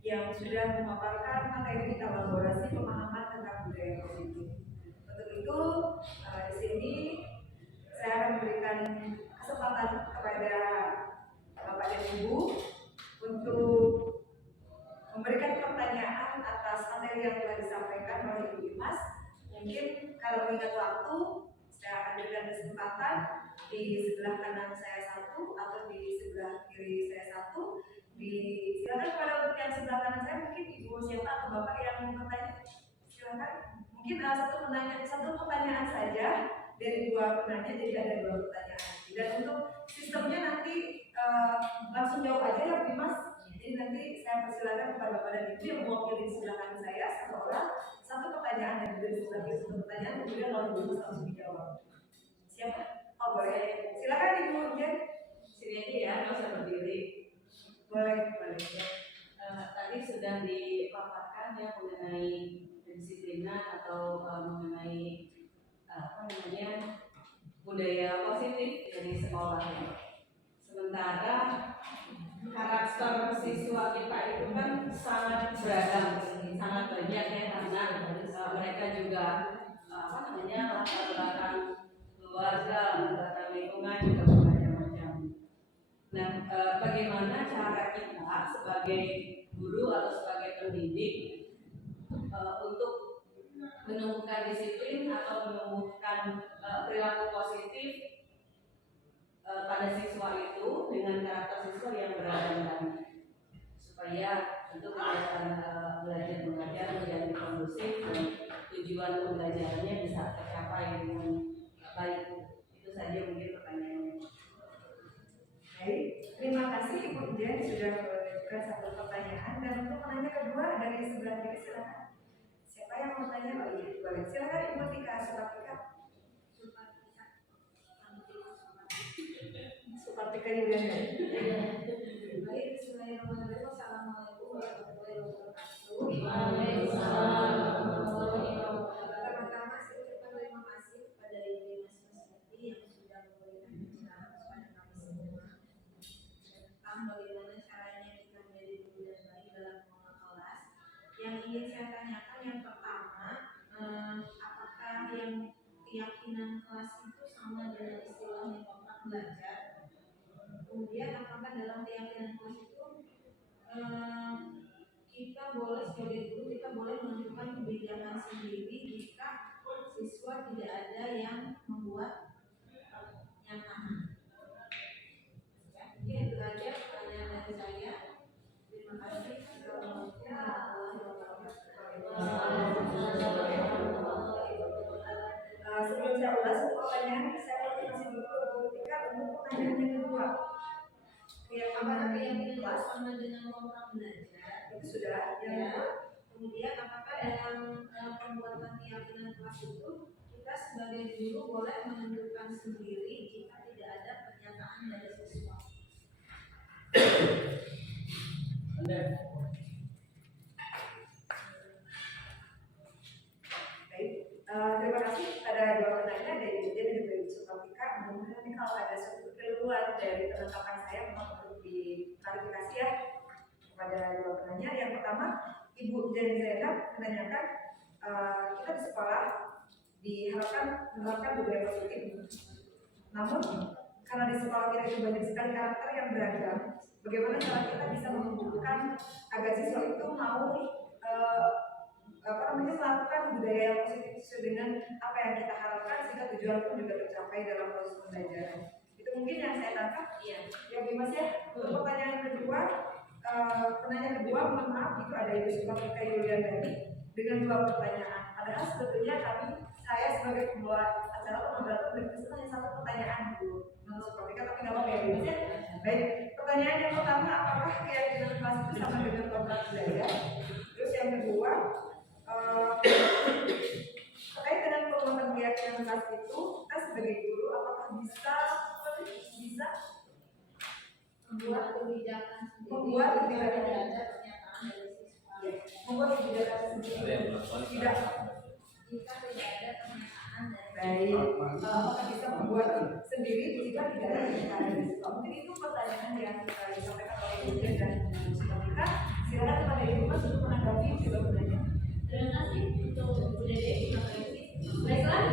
yang sudah memaparkan materi elaborasi pemahaman tentang budaya positif. Untuk itu, di sini saya akan memberikan kesempatan kepada Bapak dan Ibu untuk memberikan pertanyaan atas materi yang telah disampaikan oleh Ibu Imas. Mungkin kalau mengingat waktu, saya akan berikan kesempatan di sebelah kanan saya satu atau di sebelah kiri saya satu. Silakan kepada untuk yang sebelah kanan saya, mungkin Ibu siapa atau Bapak yang mau bertanya, silakan. Mungkin satu pertanyaan saja dari dua penanya, jadi ada dua pertanyaan. Dan untuk sistemnya nanti langsung jawab aja ya Bu Mas. Jadi nanti saya persilakan kepada Bapak dan Ibu yang mewakili di sebelah kanan saya satu orang, satu pertanyaan, dan juga di sebelah kiri satu pertanyaan, kemudian lalu Ibu Mas langsung dijawab. Siapa? Oh boleh. Silakan Ibu Jen. Sini aja ya, nggak usah berdiri. Boleh. Tadi sudah dipaparkan ya mengenai kedisiplinan atau mengenai budaya positif dari sekolah. Sementara karakter siswa kita itu kan sangat beragam, sangat banyak ya, karena mereka juga latar belakang keluarga, latar belakang lingkungan juga bermacam-macam. Nah, bagaimana cara kita sebagai guru atau sebagai pendidik untuk menumbuhkan disiplin atau menumbuhkan perilaku positif pada siswa itu dengan karakter siswa yang beragam, supaya tentu kegiatan belajar mengajar menjadi kondusif dan tujuan pembelajarannya bisa tercapai dengan baik. Itu saja mungkin pertanyaannya. Baik, terima kasih Ibu Jen sudah menyiapkan satu pertanyaan, dan untuk penanya kedua dari sebelah kiri silakan. Siapa yang mau tanya? Oh iya, boleh. Silakan Ibu Tika Supatika. Supatika Yuliana. Baik, bismillahirrahmanirrahim. Assalamualaikum warahmatullahi wabarakatuh. Waalaikumsalam warahmatullahi wabarakatuh. Pertama-tama saya ucapkan terima kasih kepada Ibu Mas Yati yang sudah memberikan pencerahan kepada kami semua tentang bagaimana caranya kita menjadi guru dan baik dalam mengelola kelas. Yang ingin saya tanyakan yang pertama, apakah yang keyakinan kelas itu sama dengan istilahnya kontrak belajar? Kemudian apakah dalam keyakinan kelas itu kita boleh sebagai guru kita boleh menentukan kebijakan sendiri jika siswa tidak ada yang membuat yang aman. Ya, mungkin itu aja pertanyaan dari saya. Terima kasih. Assalamualaikum warahmatullahi wabarakatuh. Sebelum saya ulas untuk pertanyaan, saya masih dulu ke Bu Tika untuk pertanyaan yang kedua. Apakah keyakinan kelas sama dengan kontrak belajar? Itu sudah. Ya. Kemudian apakah dalam pembuatan keyakinan kelas itu kita sebagai guru boleh menentukan sendiri jika tidak ada pernyataan dari siswa? Baik, terima kasih. Ada dua pertanyaan dari Ibu dan juga Ibu Supatika. Mudah-mudahan ini kalau ada suatu keluhan dari penetapan saya memang perlu diklarifikasi ya kepada dua penanya. Yang pertama, Ibu dan Zainab menanyakan kita di sekolah diharapkan menerapkan budaya positif. Namun karena di sekolah kita itu banyak sekali karakter yang beragam, bagaimana cara kita bisa menumbuhkan agar siswa itu mau melakukan budaya yang positif sesuai dengan apa yang kita harapkan sehingga tujuan pun juga tercapai dalam proses pembelajaran. Itu mungkin yang saya tangkap. Iya. Ya Bu Mas ya. Untuk pertanyaan kedua, penanya kedua, mohon maaf itu ada Ibu Supatika Yuliandani dengan dua pertanyaan. Padahal sebetulnya saya sebagai pembuat acara pemoderator berkesan hanya satu pertanyaan Bu Supatika, tapi nggak apa-apa ya Bu Mas ya. Baik, pertanyaan yang pertama, apakah keyakinan kelas itu sama dengan kontrak belajar? Terus yang kedua, terkait dengan pembuatan keyakinan kelas itu, kita sebagai guru apakah bisa Membuat kebijakan sendiri. Membuat kebijakan. Tidak ada pernyataan dari siswa. ya, membuat kebijakan sendiri tidak Jika tidak ada pernyataan dari baik, apakah bisa membuat sendiri jika tidak ada pernyataan dari siswa? Mungkin itu pertanyaan yang disampaikan oleh Ibu dan Bu Supatika. Silakan kepada Ibu Mas untuk menanggapi juga bertanya. Terima kasih untuk Bu Dede, terima kasih. Baiklah,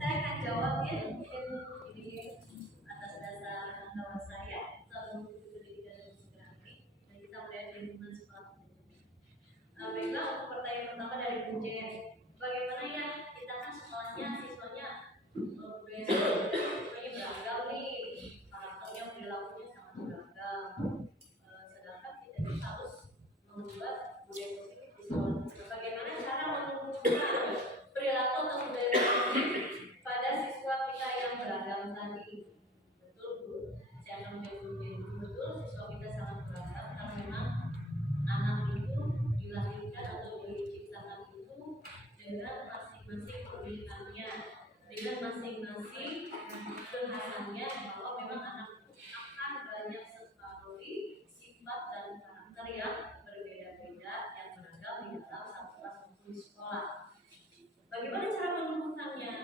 saya akan jawab ya, mungkin ini atas dasar pengetahuan saya selalu pendidikan dan psikologi dan kita melihat lingkungan sekolah. Baiklah, untuk pertanyaan pertama dari Bu Jen, bagaimana ya kita kan sekolahnya siswanya budaya siswanya beragam nih, karakternya perilakunya sangat beragam. Sedangkan kita harus membuat budaya positif di sekolah. Bagaimana cara menumbuhkan perilaku atau budaya positif pada siswa kita yang beragam tadi? Betul Bu, saya akan menjawab betul. Siswa kita sangat beragam karena memang anak itu dilahirkan atau diciptakan itu dengan masing-masing keunikannya, dengan masing-masing kekhasannya, bahwa memang anak itu akan banyak sekali sifat dan karakter yang berbeda-beda yang beragam di dalam satu kelas maupun di sekolah. Bagaimana cara menumbuhkannya?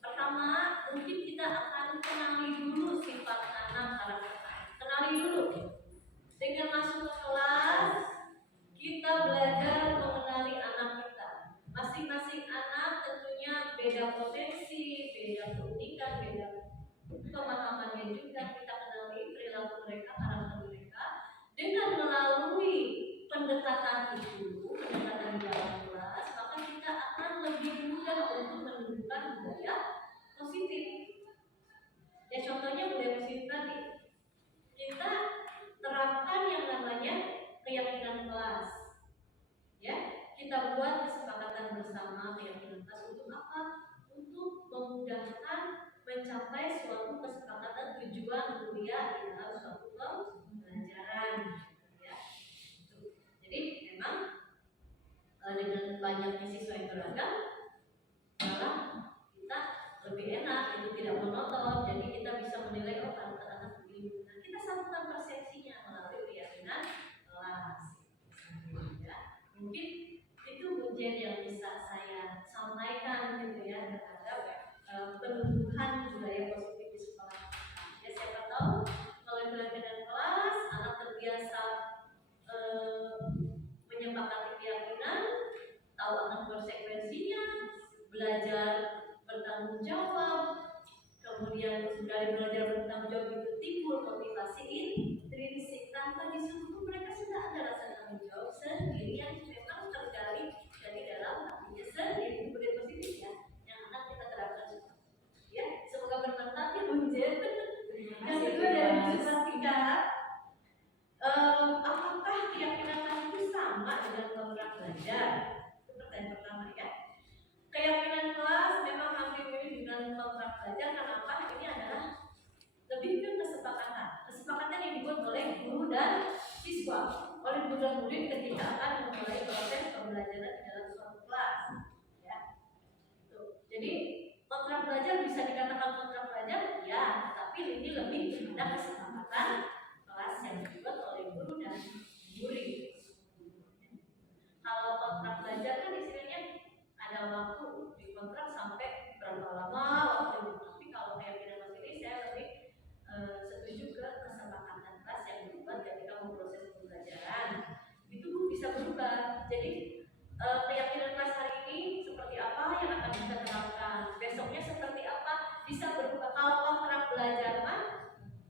Pertama, mungkin kita akan kenali dulu sifat anak, karakter anak. Kenali dulu. Dengan masuk ke kelas, kita belajar mengenali anak kita. Masing-masing anak tentunya beda potensi, beda keunikan, beda pemahamannya juga. Kita kenali perilaku mereka, karakter mereka. Dengan melalui pendekatan itu, pendekatan di dalam kelas, maka kita akan lebih mudah untuk menunjukkan budaya positif. Ya contohnya budaya positif tadi, kita terapkan yang namanya keyakinan kelas. Ya, kita buat kesepakatan bersama keyakinan kelas untuk apa? Untuk memudahkan mencapai suatu kesepakatan tujuan kuliah di dalam suatu pembelajaran. situasi intrinsik tanpa disuruh mereka sudah ada rasa tanggung jawab sendiri yang memang tergali dari dalam hatinya sendiri. Itu budaya positif ya yang akan kita terapkan semua. Ya, semoga bermanfaat ya Bung Jen. Yang kedua dari sifat 3, apakah keyakinan itu sama dengan kontrak belajar? Itu pertanyaan pertama ya. Keyakinan kelas memang hampir mirip dengan kontrak belajar karena apa? Ini adalah lebih ke kesepakatan. Kesepakatan yang dibuat oleh guru dan siswa, oleh guru dan murid ketika akan memulai proses pembelajaran di dalam suatu kelas. Ya. Tuh. Jadi kontrak belajar bisa dikatakan kontrak belajar, ya, tetapi ini lebih kepada kesepakatan kelas yang dibuat oleh guru dan murid. Kalau kontrak belajar kan istilahnya ada waktu dikontrak sampai berapa lama waktu itu. Tapi kalau keyakinan Mas ini saya lebih setuju ke kesepakatan kelas yang dibuat ketika memproses pembelajaran. Itu bisa berubah. Jadi keyakinan kelas hari ini seperti apa yang akan kita terapkan, besoknya seperti apa bisa berubah. Kalau kontrak belajar mah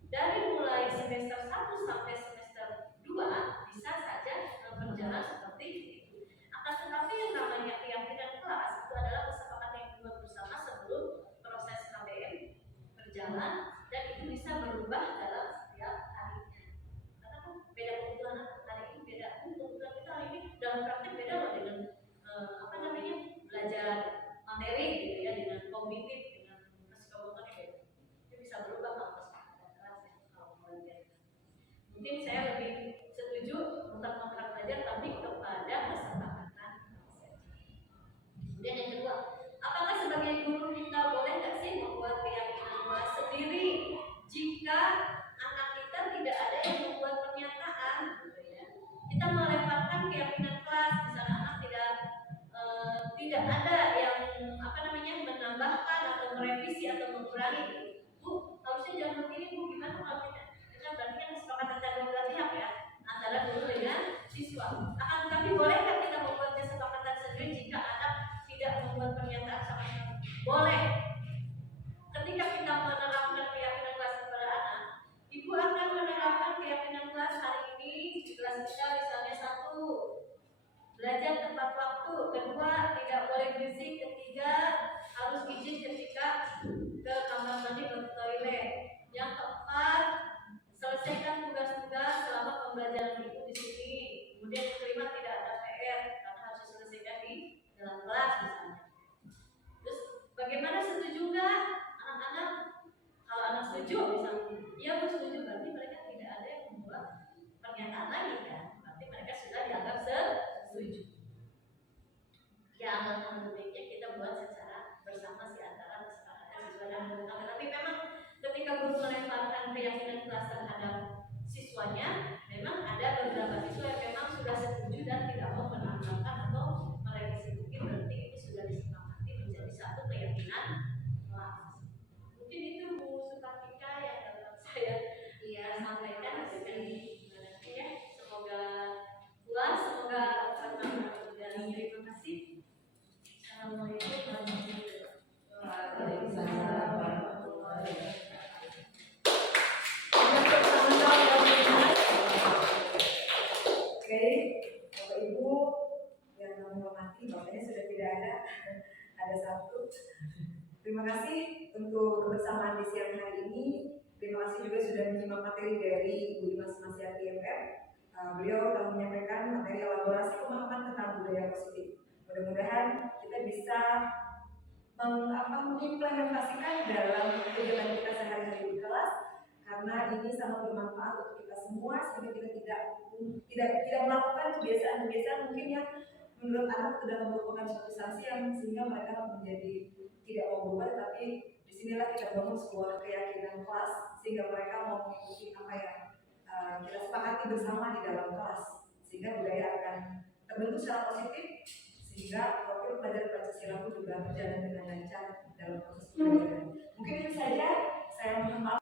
dari mulai semester 1 sampai semester 2 bisa saja berjalan seperti itu. Akan tetapi yang namanya keyakinan kelas itu adalah kesepakatan yang dibuat bersama sebelum proses KBM berjalan, dan itu bisa berubah dalam setiap harinya. Karena kan beda kebutuhan hari ini, beda kebutuhan kita hari ini dalam praktek beda loh dengan belajar materi gitu ya, dengan kognitif, dengan psikomotornya beda. Itu bisa berubah kalau kesepakatan kelas ya, kalau belajar. Mungkin saya lebih setuju bukan kontrak belajar tapi kepada kesepakatan kelas. Kemudian yang kedua, apakah sebagai guru kita boleh nggak sih membuat keyakinan kelas sendiri jika anak kita tidak ada yang membuat pernyataan, gitu ya? Kita melemparkan keyakinan kelas, misalnya anak tidak ada yang menambahkan atau merevisi atau mengurangi. Bu, harusnya jangan begini Bu, gimana kalau kita berarti kan kesepakatan antara dua pihak ya, antara guru dengan siswa. Akan tetapi bolehkah kita membuat kesepakatan sendiri jika anak tidak membuat pernyataan sama sekali? Boleh. Ketika kita menerapkan keyakinan kelas kepada anak, ibu akan menerapkan keyakinan kelas hari ini di kelas kita misalnya 1, belajar tepat waktu, 2, tidak boleh berisik, 3, harus izin ketika ke kamar mandi atau toilet, yang 4, selesaikan tugas-tugas selama pembelajaran itu di sini, kemudian yang 5, tidak ada PR karena harus diselesaikan di dalam kelas misalnya. Terus bagaimana, setuju nggak anak-anak? Kalau anak setuju misalnya, iya Bu setuju, berarti mereka tidak ada yang membuat pernyataan lagi kan, berarti mereka sudah dianggap setuju. Ya alangkah baiknya kita buat secara bersama sih antara kesepakatan siswa dan guru. Tapi memang ketika guru melemparkan keyakinan kelas terhadap siswanya, memang ada beberapa siswa yang memang sudah setuju dan tidak mau menambahkan atau merevisi. Mungkin berarti itu sudah disepakati menjadi satu keyakinan kelas. Mungkin itu Bu Sukartika yang dapat saya sampaikan. Ya, semoga puas, semoga bermanfaat, dan terima kasih. Assalamualaikum warahmatullahi wabarakatuh. Oke, Bapak Ibu yang kami hormati, bapaknya sudah tidak ada 1. Terima kasih untuk kebersamaan di siang hari ini. Terima kasih juga sudah menyimak materi dari Ibu Dimas Masiati IMF. Beliau telah menyampaikan materi elaborasi pemahaman tentang budaya positif. Mudah-mudahan kita bisa mengimplementasikan dalam kegiatan kita sehari-hari di kelas, karena ini sangat bermanfaat untuk kita semua, sehingga kita tidak melakukan kebiasaan-kebiasaan mungkin yang menurut anak sudah merupakan suatu sanksi yang sehingga mereka menjadi tidak mau berubah. Tapi disinilah kita bangun sebuah keyakinan kelas sehingga mereka mau mengikuti apa yang kita sepakati bersama di dalam kelas, sehingga budaya akan terbentuk secara positif, sehingga profil pelajar Pancasila pun juga berjalan dengan lancar dalam proses pembelajaran. Mungkin itu saja, saya mohon maaf.